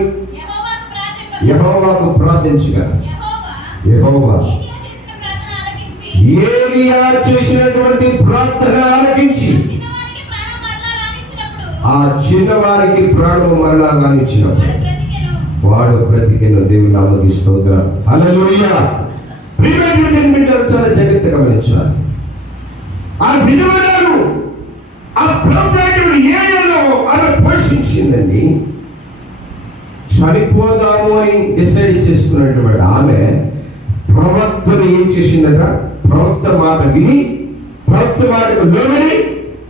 యెహోవాకు ప్రార్థించగా యెహోవా ఏలియా చేసినటువంటి ప్రార్థన ఆలకించి ఆ చిన్నవారికి ప్రాణము మరలా రాయించినప్పుడు వాడు బ్రతికెను. దేవుని నామమునకు స్తోత్రం. హల్లెలూయా. ప్రియమైనటువంటి బిడ్డలు, చాలా జాగ్రత్తగా గమనించాలి. ఆ విధవరాలు ఆ ప్రభుత్వ ఏరియాలో ఆమె పోషించిందండి. చనిపోదాము అని డిసైడ్ చేసుకున్నటువంటి ఆమె ప్రవక్తను ఏం చేసిందట? ప్రవక్త మాట విని, ప్రవక్త మాటకు లోబడి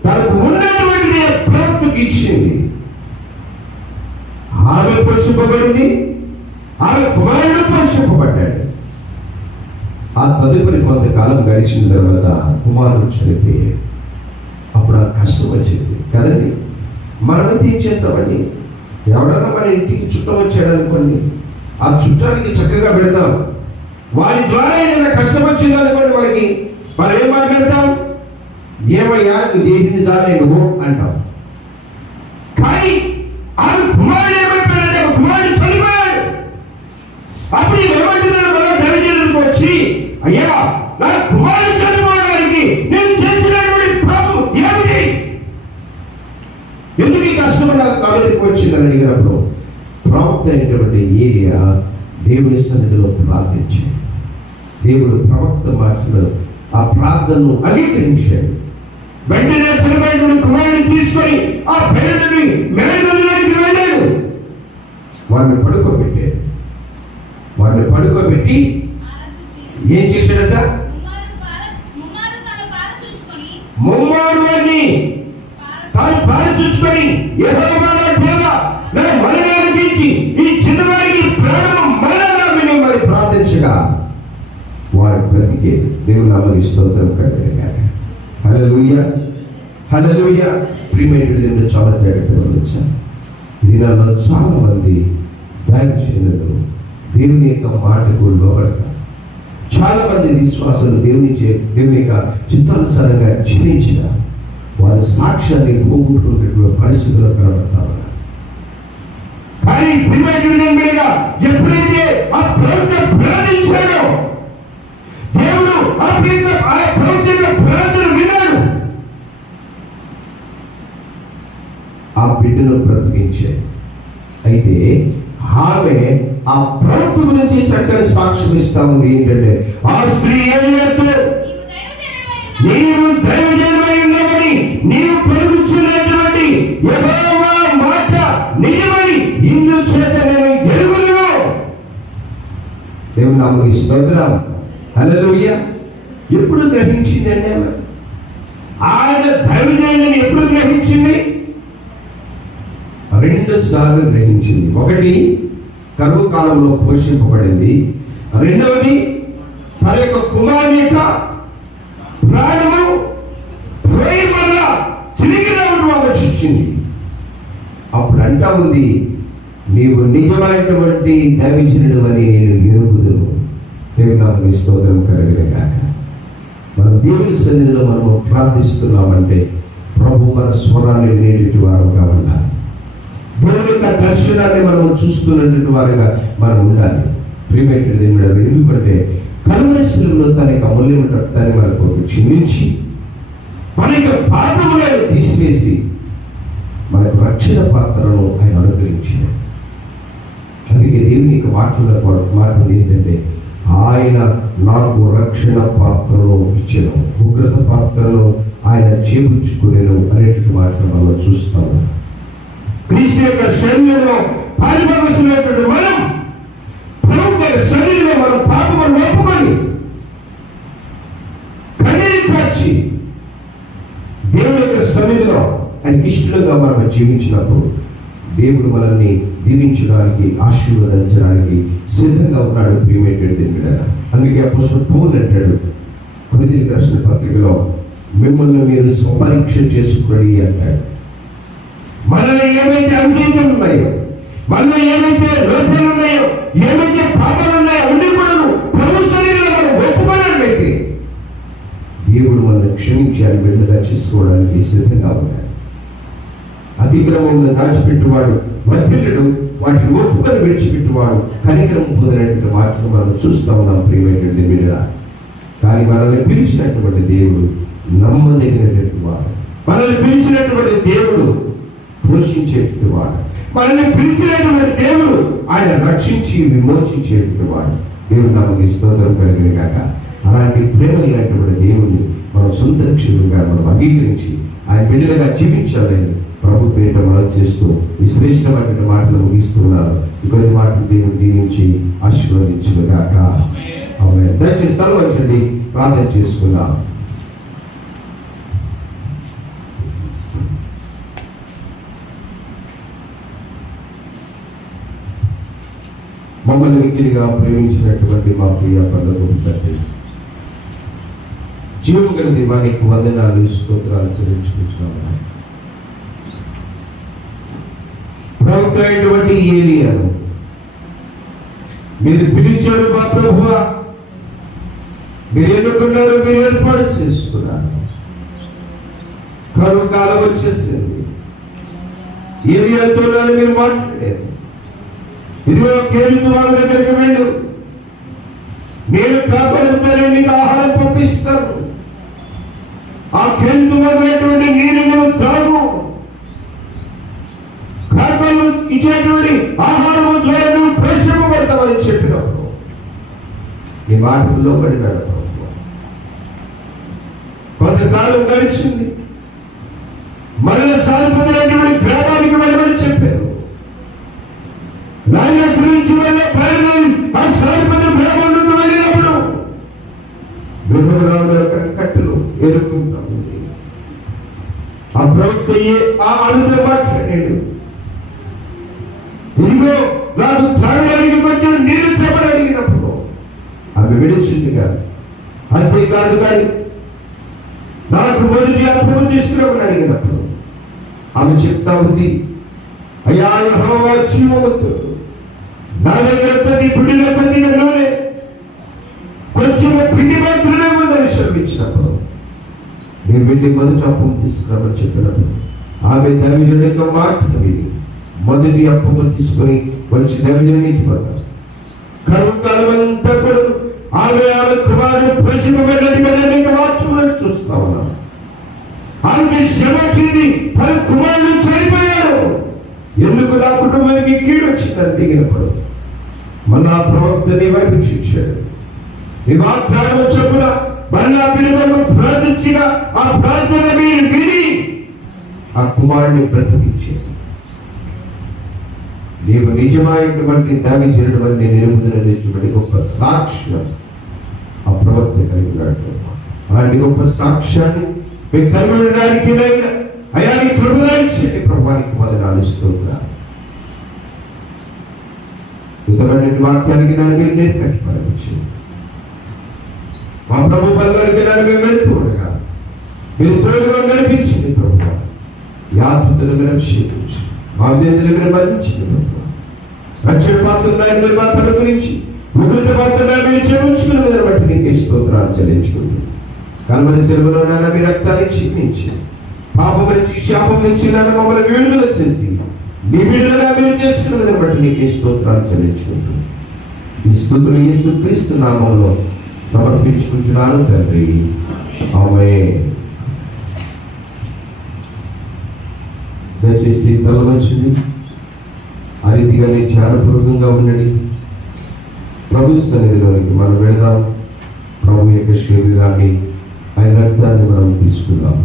తనకు ఉన్నటువంటి ప్రవక్తకు ఇచ్చింది. ఆమె పోషింపబడింది, ఆమె కుమారుడు పోషింపబడ్డాడు. ఆ తదుపరి కొంతకాలం గడిచిన తర్వాత కుమారుడు చనిపోయాడు. అప్పుడు ఆ కష్టం వచ్చింది కదండి. మనమైతే ఏం చేస్తామండి? ఎవడన్నా మన ఇంటికి చుట్టం వచ్చాడు అనుకోండి, ఆ చుట్టానికి చక్కగా పెడతాం. వాడి ద్వారా ఏదైనా కష్టం వచ్చింది అనుకోండి, మనం ఏం మాట్లాడతాం? ఏమయ్యా నువ్వు చేసింది చాలు అంటాం. కానీ ఆమె కుమారుడు ఏమైపోయాడంటే, కుమారుడు చనిపోయాడు. నా మీదకి వచ్చిందని అడిగినప్పుడు ప్రవక్త అయినటువంటి ఏలియా దేవుని సన్నిధిలో ప్రార్థించాడు. దేవుడు ప్రవక్త మాటలు ఆ ప్రార్థనను అంగీకరించాడు. వెంటనే చనిపోయిన కుమారుని తీసుకొని ఆ పేరుని మేడలోకి వెళ్ళాడు. వారిని పడుకోబెట్టి ఏం చేశాడట? ముమ్మారు వారిని తాను పారచూచుకొని యెహోవా నా దేవా నా మరణానికి ఇచ్చి ఈ చిన్నవారికి ప్రాణం మరణాన్ని మరి ప్రార్థించగా వాడు బ్రతికే. దేవుని నామమునకు స్తోత్రం కలుగుగాక. హల్లెలూయా, హల్లెలూయా. ప్రియమైనటువంటి చాలా జాగ్రత్తగా వచ్చాను. దీనిలో చాలా మంది దైవజనులు దేవుని యొక్క మాటకు లోబడతారు. చాలా మంది విశ్వాసాలు దేవుని యొక్క చిత్తానుసారంగా జీవించిన వారి సాక్ష్యాన్ని పోగొట్టుకున్నటువంటి పరిస్థితుల్లో కనబడతారు. కానీ ఎప్పుడైతే ఆ ప్రవక్త ప్రార్థించాడో దేవుడు ఆ ప్రవక్త ప్రార్థన విన్నాడు. ఆ బిడ్డను బ్రతికించాడు. అయితే ఆమె ఆ ప్రవక్త గురించి చక్కని సాక్ష్యం ఇస్తా ఉంది. ఏంటంటే ఆ స్త్రీ ఏమిటో నీవు దైవజనుడై ఉన్నావని నీవు పలుకుచున్నటువంటి యెహోవా మాట నిజమని ఇందుచేత నేను ఎరుగుదును. దేవుని నామమునకు స్తోత్రం. హల్లెలూయా. ఎప్పుడు గ్రహించిందండి ఆమె? ఆయన దైవజనుడని ఎప్పుడు గ్రహించింది? 2 సార్లు గ్రహించింది. ఒకటి కరువు కాలంలో పోషింపబడింది. రెండవది తన యొక్క కుమారుని యొక్క ప్రాణము పోయి వల్ల తిరిగి రావడం వచ్చింది. అప్పుడు అంటా ఉంది, నీవు నిజమైనటువంటి దైవజనుడు అని నేను ఎరుగుదును. దేవుని నామమునకు స్తోత్రం కలుగుగాక. మనం దేవుని సన్నిధిలో మనము ప్రార్థిస్తున్నామంటే ప్రభు మన స్వరాన్ని వినేటి వారుగా ఉండాలి. దేవుని యొక్క దర్శనాన్ని మనం చూస్తున్నటువంటి వారుగా మనం ఉండాలి. ప్రియమైనది ఎందుకంటే కల్వరిశిలువలో తన యొక్క అమూల్యమైన రక్తాన్ని మనకు క్షమించి మన యొక్క పాపములను తీసివేసి మనకు రక్షణ పాత్రను ఆయన అనుగ్రహించాడు. అందుకే దేవుని యొక్క వాక్యంలో మాట్లాడింది ఏంటంటే ఆయన నాకు రక్షణ పాత్రను ఇచ్చాను, ఉగ్రత పాత్రను ఆయన చేపుచ్చుకునేను అనేటువంటి మాటను మనం చూస్తాము. క్రీస్తు యొక్క శరీరంలో పాలిభాగస్తున్నటువంటి మనం ప్రభువు యొక్క శరీరంలో మనం పాపమును ఒప్పుకొని కన్నీరు కార్చి దేవుని యొక్క సన్నిధిలో ఆయనకి ఇష్టంగా మనం జీవించినప్పుడు దేవుడు మనల్ని దీవించడానికి ఆశీర్వదించడానికి సిద్ధంగా ఉన్నాడు. ప్రియమైనటువంటి బిడ్డలారా, అందుకే అపోస్తలుడు పౌలు అంటాడు కొరింథీయులకు రాసిన పత్రికలో, మిమ్మల్ని మీరు స్వపరీక్ష చేసుకోండి అంటాడు. మనలో ఏమైతే అవిధేయతలు ఉన్నాయో, మనలో ఏమైతే లోపాలు ఉన్నాయో, ఏమైతే పాపాలు ఉన్నాయో ఉండి కూడా ప్రభు శరీరంలో మనం ఒప్పుకున్నట్లయితే దేవుడు మనల్ని క్షమించి ఆయన బిడ్డగా చేసుకోవడానికి సిద్ధంగా ఉన్నాడు. అతిక్రమంలో దాచిపెట్టువాడు వర్ధిల్లుడు, వాటిని ఒప్పుకొని విడిచిపెట్టువాడు కనికరం పొందినటువంటి వాటిని మనం చూస్తూ ఉన్నాం. ప్రియమైనటువంటి బిడ్డలారా, కానీ మనల్ని పిలిచినటువంటి దేవుడు నమ్మదగినటువంటి వాడు. మనల్ని పిలిచినటువంటి దేవుడు పోషించేటువంటి వాడు. మనల్ని పిలిచినటువంటి దేవుడు ఆయన రక్షించి విమోచించేటువంటి వాడు. దేవుడు నామమునకు స్తోత్రం కలుగుగాక. అలాంటి ప్రేమైనటువంటి దేవుడిని మనం సొంత రక్షకుడిగా మనం అంగీకరించి ఆయన బిడ్డలుగా జీవించాలని ప్రభు పేరిట మనం చేస్తూ ఈ శ్రేష్టమైన మాటలు ముగిస్తున్నారు. ఇటువంటి మాటలు దేవుడు దీవించి ఆశీర్వదించుగాక. ఆమేన్. దయచేసి తల వంచండి, ప్రార్థన చేసుకుందాం. మమ్మల్ని మిక్కిలిగా ప్రేమించినటువంటి మా ప్రియ పరలోకపు తండ్రి, జీవం గల దేవానికి వందనాలు, స్తోత్రాలు చెల్లించుకుంటున్నాము. ప్రవక్త అయినటువంటి ఏలియాను మీరు పిలిచారు మా ప్రభువా, మీరు ఎన్నుకున్నారు, మీరు ఏర్పాటు చేసుకున్నారు. కరువు కాలం వచ్చేసింది. ఏలియాతో మీరు మాట్లాడారు, ఇదిగో కేంద్ర వాళ్ళ దగ్గరికి వెళ్ళు, నేను కాపాడుతాను, నీకు ఆహారం పంపిస్తాను, ఆ కేంద్రమైనటువంటి నీరు త్రాగు. ఆహారం ద్వారా నువ్వు పోషింపబడతావని చెప్పినప్పుడు నీ మాటకు లోబడినాడు ప్రభు. కొంతకాలం గడిచింది. మరల సారిపోయినటువంటి గ్రామానికి వెళ్ళమని చెప్పారు. నాయన గురించి వెళ్ళే ప్రయాణం ఆ సారిపోయిన గ్రామం నుండి వెళ్ళినప్పుడు విభవరాలు అక్కడ కట్టెలు ఎదుర్కొంటా ఉంది. ఆ ప్రవక్త ఆ అడుగులో మాట్లాడాడు, ఇదిగో నాకు త్రాగడానికి కొంచెం నీరు తెమ్మని అడిగినప్పుడు ఆమె విడిచిందిగా. అంతేకాదు కానీ నాకు మొదటి అప్పుడు తీసుకురామని అడిగినప్పుడు ఆమె చెప్తా ఉంది, అయ్యా యెహోవా జీవవంతుడు, నా దగ్గర ప్రతి గుడిలో పొందిన నూనె కొంచెం పిండి మాత్రమే ఉందని శ్రమించినప్పుడు నేను వెళ్ళి మొదటి అప్పం తీసుకురామని చెప్పినప్పుడు ఆమె దైవజనుడి యొక్క మాటలు విని మొదటి అప్పము తీసుకొని వచ్చి దైవజనునికి పడ్డారు. కరువు అంతా కూడా ఆమె కుమారుడు పోషింపబడినటువంటి వాక్యములను చూస్తా ఉన్నాం. ఆమె శ్రమ వచ్చింది, తన కుమారుడు చనిపోయాడు, ఎందుకు నా కుటుంబానికి కీడు వచ్చిందని దిగినప్పుడు మళ్ళా ప్రవక్తని వైపు చూశాడు. నీ వాగ్దానం చెప్పున మళ్ళా పిలువను ప్రార్థించిన ఆ ప్రార్థన మీరు విని ఆ కుమారుని బ్రతికించాడు. నీవు నిజమైనటువంటి దావించినటువంటి నిలుపుదలటువంటి గొప్ప సాక్ష్యం ఆ ప్రవక్త కలిగి ఉన్నాడు. అలాంటి గొప్ప సాక్ష్యాన్ని మీకు కనుగొనడానికి అయ్యా నీ కృపదాయించండి ప్రభానికి వందనాలు స్తోత్రాలు. ఇతరులైన వాక్యానికి నన్ను నేను కట్టిపడవచ్చు. మా ప్రభు పల్లరికి నన్ను మేము వెళ్తూ ఉండగా మీరు తోడుగా నడిపించింది ప్రభు. యాత్రలు మీరు అభిషేకించి మా దేశంలో మీరు మరణించింది ప్రభు. రక్షణ పాత్రలు మీరు మా తన గురించి ఉగ్రత పాత్రలు మీరు చేయించుకున్న మీద బట్టి నీకు స్తోత్రాలు చెల్లించుకుంటుంది. కల్వరి సెలవులో నాన్న మీ రక్తాన్ని క్షీణించి పాపం నుంచి శాపం నుంచి నన్ను మమ్మల్ని విడుదల చేసి మీ విడుదలగా మీరు చేసుకున్నదని బట్టి నీకు స్తోత్రాలు చెల్లించుకుంటుంది. ఈ స్తుతులు యేసు క్రీస్తు నామంలో సమర్పించుకుంటున్నాను తండ్రి, ఆమేన్. దయచేసి తలవంచండి, ఆ రీతిగా నేను ధ్యానపూర్వకంగా ఉండండి. ప్రభు సన్నిధిలోనికి మనం వెళ్దాం. ప్రభు యొక్క శరీరాన్ని ఆయన రక్తాన్ని మనం తీసుకుందాం.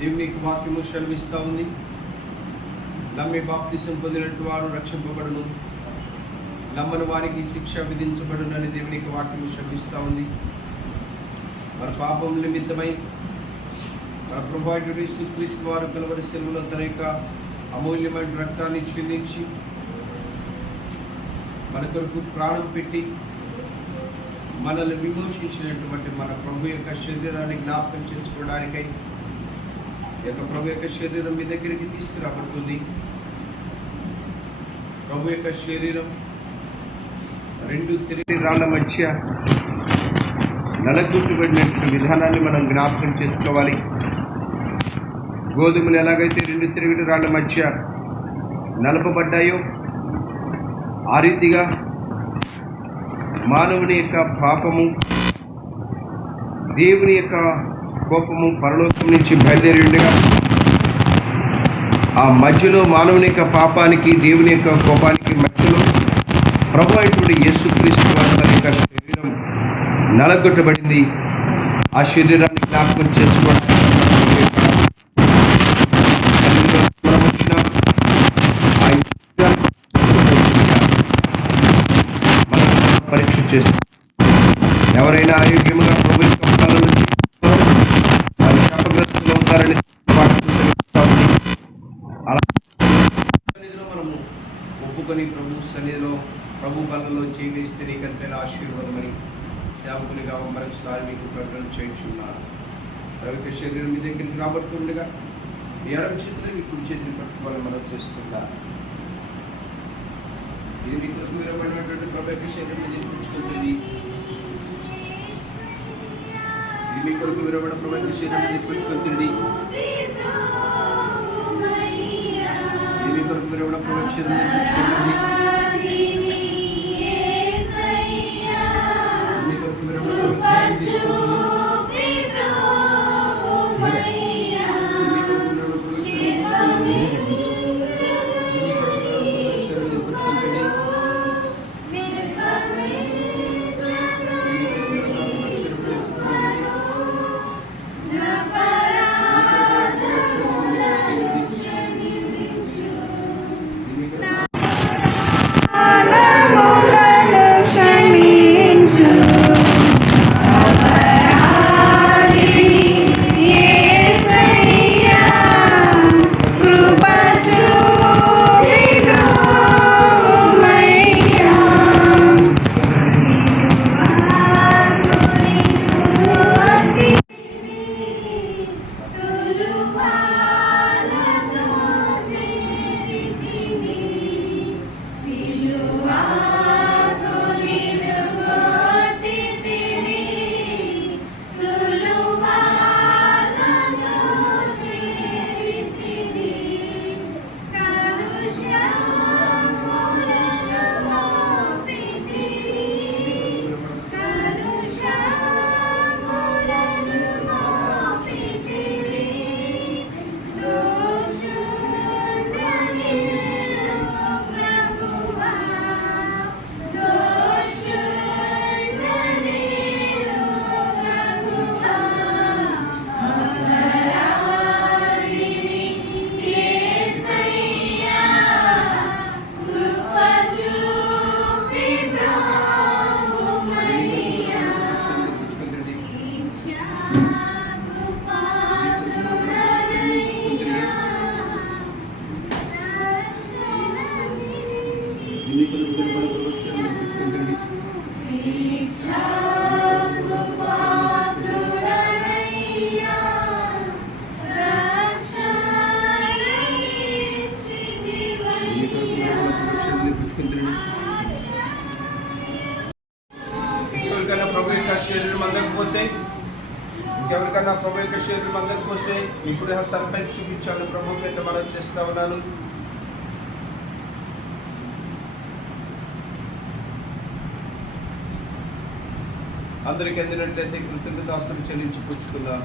దేవుని యొక్క వాక్యము సెలవిస్తూ ఉంది, నమ్మి బాప్తిసం పొందినట్టు వారు రక్షింపబడును, నమ్మని వారికి శిక్ష విధించబడునని దేవుని యొక్క వాక్యము సెలవిస్తూ ఉంది. మన పాపం నిమిత్తమై మన ప్రభువైన యేసుక్రీస్తు వారు కలువరి సెలవులో తన యొక్క అమూల్యమైన రక్తాన్ని చిందించి మన కొరకు ప్రాణం పెట్టి మనల్ని విమోచించినటువంటి మన ప్రభు యొక్క శరీరాన్ని జ్ఞాపకం చేసుకోవడానికై యొక్క ప్రభు యొక్క శరీరం మీ దగ్గరికి తీసుకురాబడుతుంది. ప్రభు యొక్క శరీరం రెండు తిరిగి రాళ్ల మధ్య నలగొట్టుబడినటువంటి విధానాన్ని మనం జ్ఞాపకం చేసుకోవాలి. గోధుమలు ఎలాగైతే రెండు తిరిగి రాళ్ల మధ్య నలపబడ్డాయో ఆ రీతిగా మానవుని యొక్క పాపము, దేవుని యొక్క కోపము పరలోకం నుంచి బయలుదేరి ఉండగా ఆ మధ్యలో మానవుని యొక్క పాపానికి దేవుని యొక్క కోపానికి మధ్యలో ప్రభు అయినటువంటి యేసుక్రీస్తు వారి తన యొక్క శరీరం నలగొట్టబడింది. ఆ శరీరాన్ని జ్ఞాపకం చేసుకోవడానికి పరీక్ష చేస్తాం. ఎవరైనా ఆరోగ్యముగా ప్రభు యొక్క పాలన నుంచి వారి శాపగ్రస్తులు అవుతారని సన్నిధిలో మనము ఒప్పుకొని ప్రభు సన్నిధిలో ప్రభు బలలో చేయిస్తే నీకంటే ఆశీర్వాదమని సేవకునిగా మరొకసారి మీకు ప్రకటన చేయించున్నాను. ఆ యొక్క శరీరం మీ దగ్గరికి రాబడుతుండగా మీ ఎడమ చేతిని మీ కుడి చేతిని పట్టుకోవాలని మనం చేసుకుందాం. ఇది మీ కొరకు విరమమైనటువంటి ప్రభు యొక్క శరీరం మీద పుచ్చుకుంటుంది. ఇది మీ కొరకు విరమణ ప్రభు యొక్క శరీరం మీద పుచ్చుకుంటుంది. ఇది మీ కొరకు విరమణ ప్రభు యొక్క శరీరం మీద పుచ్చుకుంటుంది. మీ కొరకు విరమణ ప్రభు యొక్క శరీరం మీద ఇంకెవరికన్నా ప్రభు యొక్క శరీరం అందరికి వస్తే ఇప్పుడు హస్తాలపై చూపించాను. ప్రభు పేట మనం చేస్తా ఉన్నాను. అందరికి అందినట్లయితే కృతజ్ఞతాస్తులు చెల్లించి పుచ్చుకుందాం.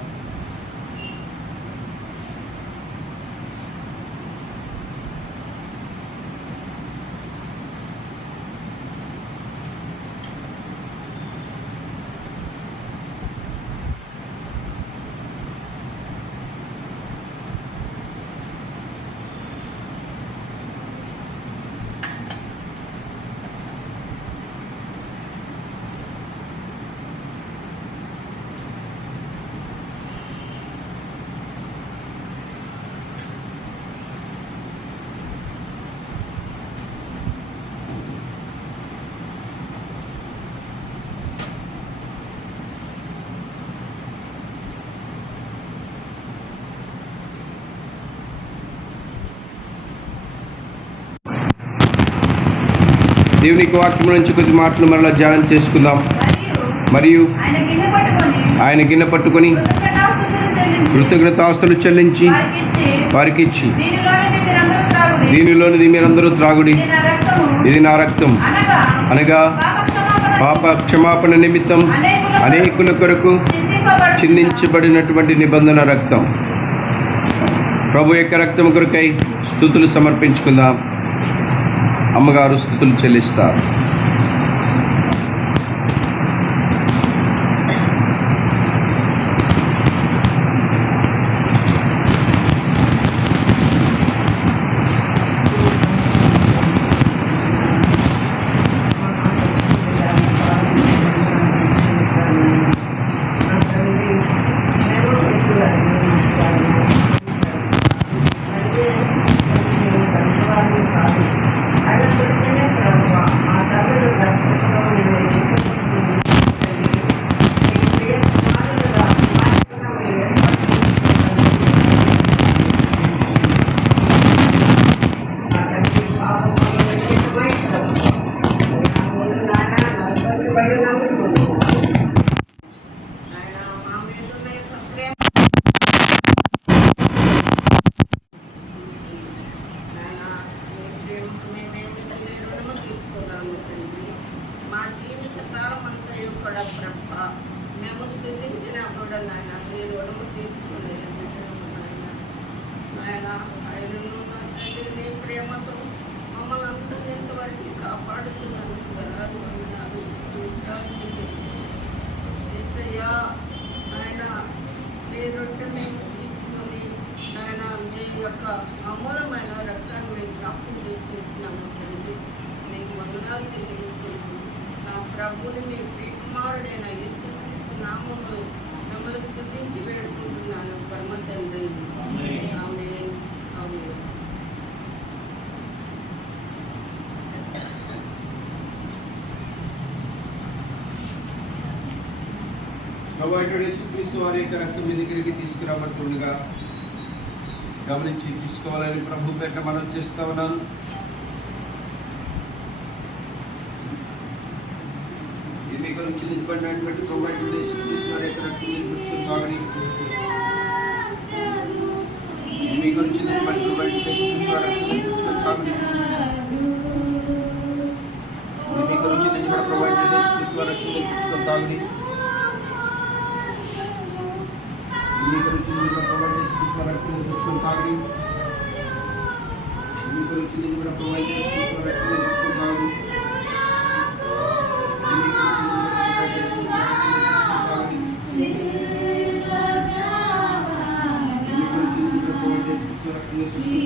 దేవుని వాక్యం నుంచి కొద్ది మాటలు మరలా ధ్యానం చేసుకుందాం. మరియు ఆయన గిన్నె పట్టుకొని కృతజ్ఞతాస్తులు చెల్లించి వారికి ఇచ్చి, దీనిలోనిది మీరందరూ త్రాగుడి, ఇది నా రక్తం, అనగా పాప క్షమాపణ నిమిత్తం అనేకుల కొరకు చిందించబడినటువంటి నిబంధన రక్తం. ప్రభు యొక్క రక్తం కొరకై స్తుతులు సమర్పించుకుందాం. అమ్మగారు స్తుతులు చెల్లిస్తారు. కూడా ప్రభ మేము స్థుతించినప్పుడు నాయన మీరు రుణము తీర్చుకునేది నాయన ఆయనను నా తండ్రి నీ ప్రేమతో మమ్మల్ని అందరినీ ఇంతవరకు కాపాడుతున్నందుకు వేలాది వందనాలు స్తోత్రాలు యేసయ్యా. ఆయన మీరుంటే మేము తీసుకొని ఆయన మీ యొక్క అమూలమైన రక్తాన్ని మేము జ్ఞాపకం చేసుకుంటున్నాము తండ్రి. మీకు వందనాలు చెల్లించుకుంటున్నాము. నా ప్రభుని మీ ప్రియకుమారుడైన యేసుక్రీస్తు నామములో మిమ్మల్ని స్తుతించి వేడుకుంటున్నాను పరమ తండ్రి. ఆమేన్. ఆమేన్. ప్రభువైనటువంటి యేసుక్రీస్తు వారి యొక్క రక్తం మీ దగ్గరికి తీసుకురాబడుతుండగా గమనించి తీసుకోవాలని ప్రభు పేట మనం చేస్తా ఉన్నాను. ఇది మీకు నుంచి నిలబడినట్టు బట్టి ప్రభువైనటువంటి యేసుక్రీస్తు వారి యొక్క రక్తం మీరు పుచ్చుకొని తాగండి. ఇది మీకు నుంచి నిలబడి ప్రభువైనటువంటి యేసుక్రీస్తు వారి రక్తం మీరు పుచ్చుకొని తాగండి. ఇది మీకు నుంచి నిలబడి ప్రభువైనటువంటి యేసుక్రీస్తు వారి రక్తం మీరు పుచ్చుకొని తాగండి. మీకు రుచిని కూడా ప్రొవైడ్ చేసుకుంటున్న రక్తం పుచ్చుకొని తాగండి. మీకు రుచిని కూడా ప్రొవైడ్ చేసుకుంటున్న రక్తం పుచ్చుకొని తాగండి. మీకు రుచిని కూడా ప్రొవైడ్ చేసుకుంటున్న రక్తం తాగండి. మీకు రుచిని కూడా ప్రొవైడ్ చేసుకుంటున్న రక్తం పుచ్చుకొని తాగండి.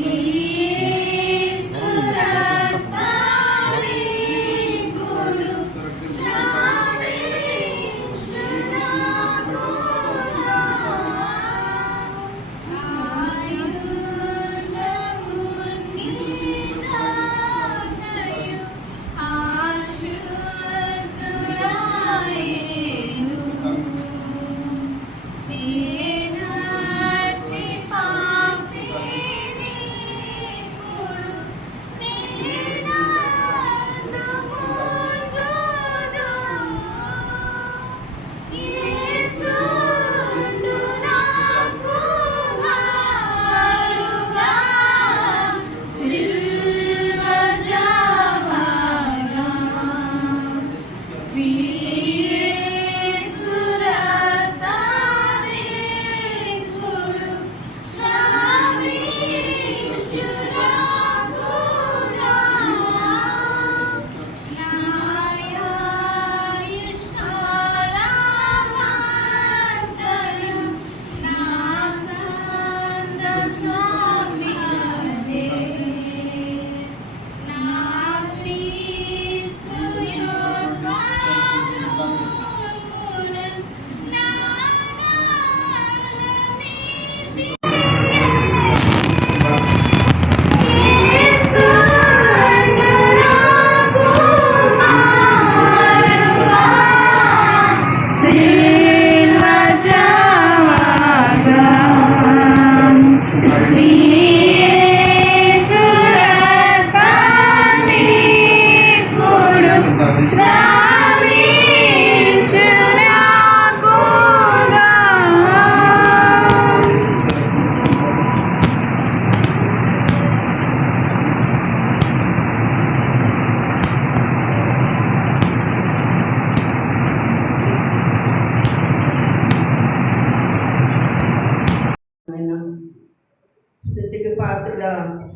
స్తుతికి పాత్రుడా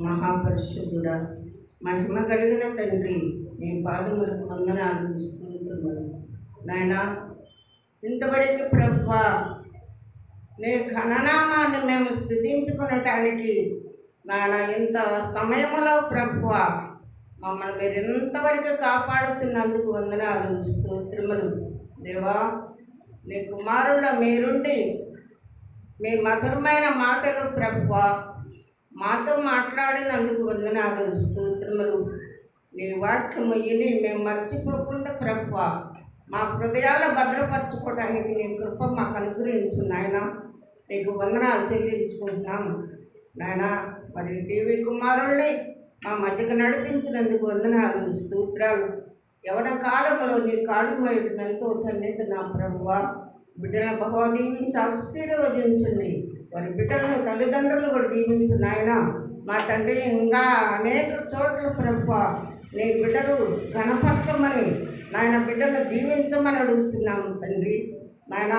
మహాపరిశుద్ధుడా మహిమ కలిగిన తండ్రి నీ పాదములకు వందనాలు ఇస్తున్నాను నాయన. ఇంతవరకు ప్రభువా నీ ఘననామాన్ని మేము స్తుతించుకునటానికి నాయన ఇంత సమయంలో ప్రభువా మమ్మల్ని మీరు ఇంతవరకు కాపాడుతున్నందుకు వందనాలు స్తోత్రములు దేవా. నీ కుమారుల మీరుండి మీ మధురమైన మాటలు ప్రభువా మాతో మాట్లాడినందుకు వందనాలు స్తోత్రములు. నీ వాక్యము విని మేము మర్చిపోకుండా ప్రభువా మా హృదయాలు భద్రపరచుకోవడానికి నీ కృప మాకు అనుగ్రహించు నాయన. నీకు వందనాలు చెల్లించుకుంటున్నాము నాయన. మరి టీవీ కుమారుల్ని మా మధ్యకు నడిపించినందుకు వందనాలు స్తోత్రాలు. యవన కాలంలో నీ కాడు వేయడం ఎంతో ధన్యత నా ప్రభువా. బిడ్డలను బహుగా దీవించి ఆశీర్వదించండి. వారి బిడ్డలను తల్లిదండ్రులు కూడా దీవించు నాయన. మా తండ్రి ఇంకా అనేక చోట్ల ప్రభువా నీ బిడ్డలు ఘనపరచమని నాయన బిడ్డలను దీవించమని అడుగుతున్నాము తండ్రి. నాయన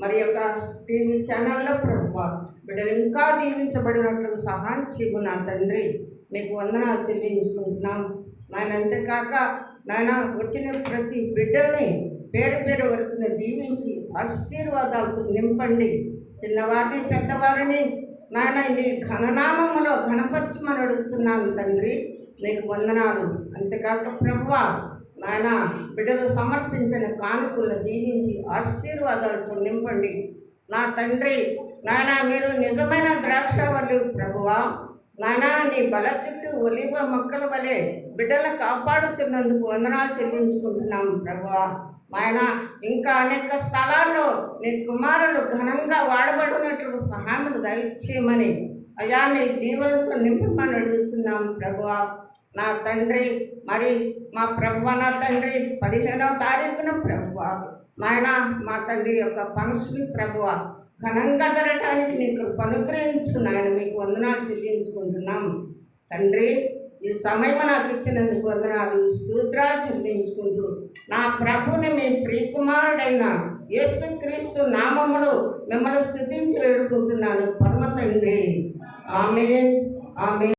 మరి యొక్క టీవీ ఛానల్లో ప్రభువా బిడ్డలు ఇంకా దీవించబడినట్లు సహాయం చేయు నా తండ్రి. మీకు వందనాలు చెల్లించుకుంటున్నాం నాయన. అంతేకాక నాయన వచ్చిన ప్రతి బిడ్డల్ని పేరు పేరు వరుసను దీవించి ఆశీర్వాదాలతో నింపండి. చిన్నవారిని పెద్దవారిని నాయన నీ ఘననామములో ఘనపరచమని అడుగుతున్నాను తండ్రి. నీకు వందనాలు. అంతేకాక ప్రభువా నాయన బిడ్డలు సమర్పించిన కానుకలను దీవించి ఆశీర్వాదాలతో నింపండి నా తండ్రి. నాయన మీరు నిజమైన ద్రాక్షవల్లి ప్రభువా నాయన నీ బల చుట్టూ ఒలివ మొక్కల వలె బిడ్డలను కాపాడుతున్నందుకు వందనాలు చెల్లించుకుంటున్నాము ప్రభువా. నాయన ఇంకా అనేక స్థలాల్లో నీ కుమారులు ఘనంగా వాడబడినట్లు సహాయములు దయచేయమని అయా నీ దీవులతో నింపమని అడుగుతున్నాము ప్రభువా నా తండ్రి. మరి మా ప్రభువ నా తండ్రి 15వ తారీఖున ప్రభువ నాయన మా తండ్రి యొక్క ఫంక్షన్ ప్రభువ ఘనంగా జరగటానికి నీకు అనుగ్రహించు నాయన. మీకు వందనాలు చెల్లించుకుంటున్నాం తండ్రి. ఈ సమయం నాకు ఇచ్చినందుకు వందనాలు స్తోత్రాలు చెల్లించుకుంటూ నా ప్రభుని మీ ప్రియకుమారుడైన యేసుక్రీస్తు నామములో మిమ్మల్ని స్తుతించి వేడుకుంటున్నాను పరమ తండ్రి. ఆమేన్ ఆమేన్.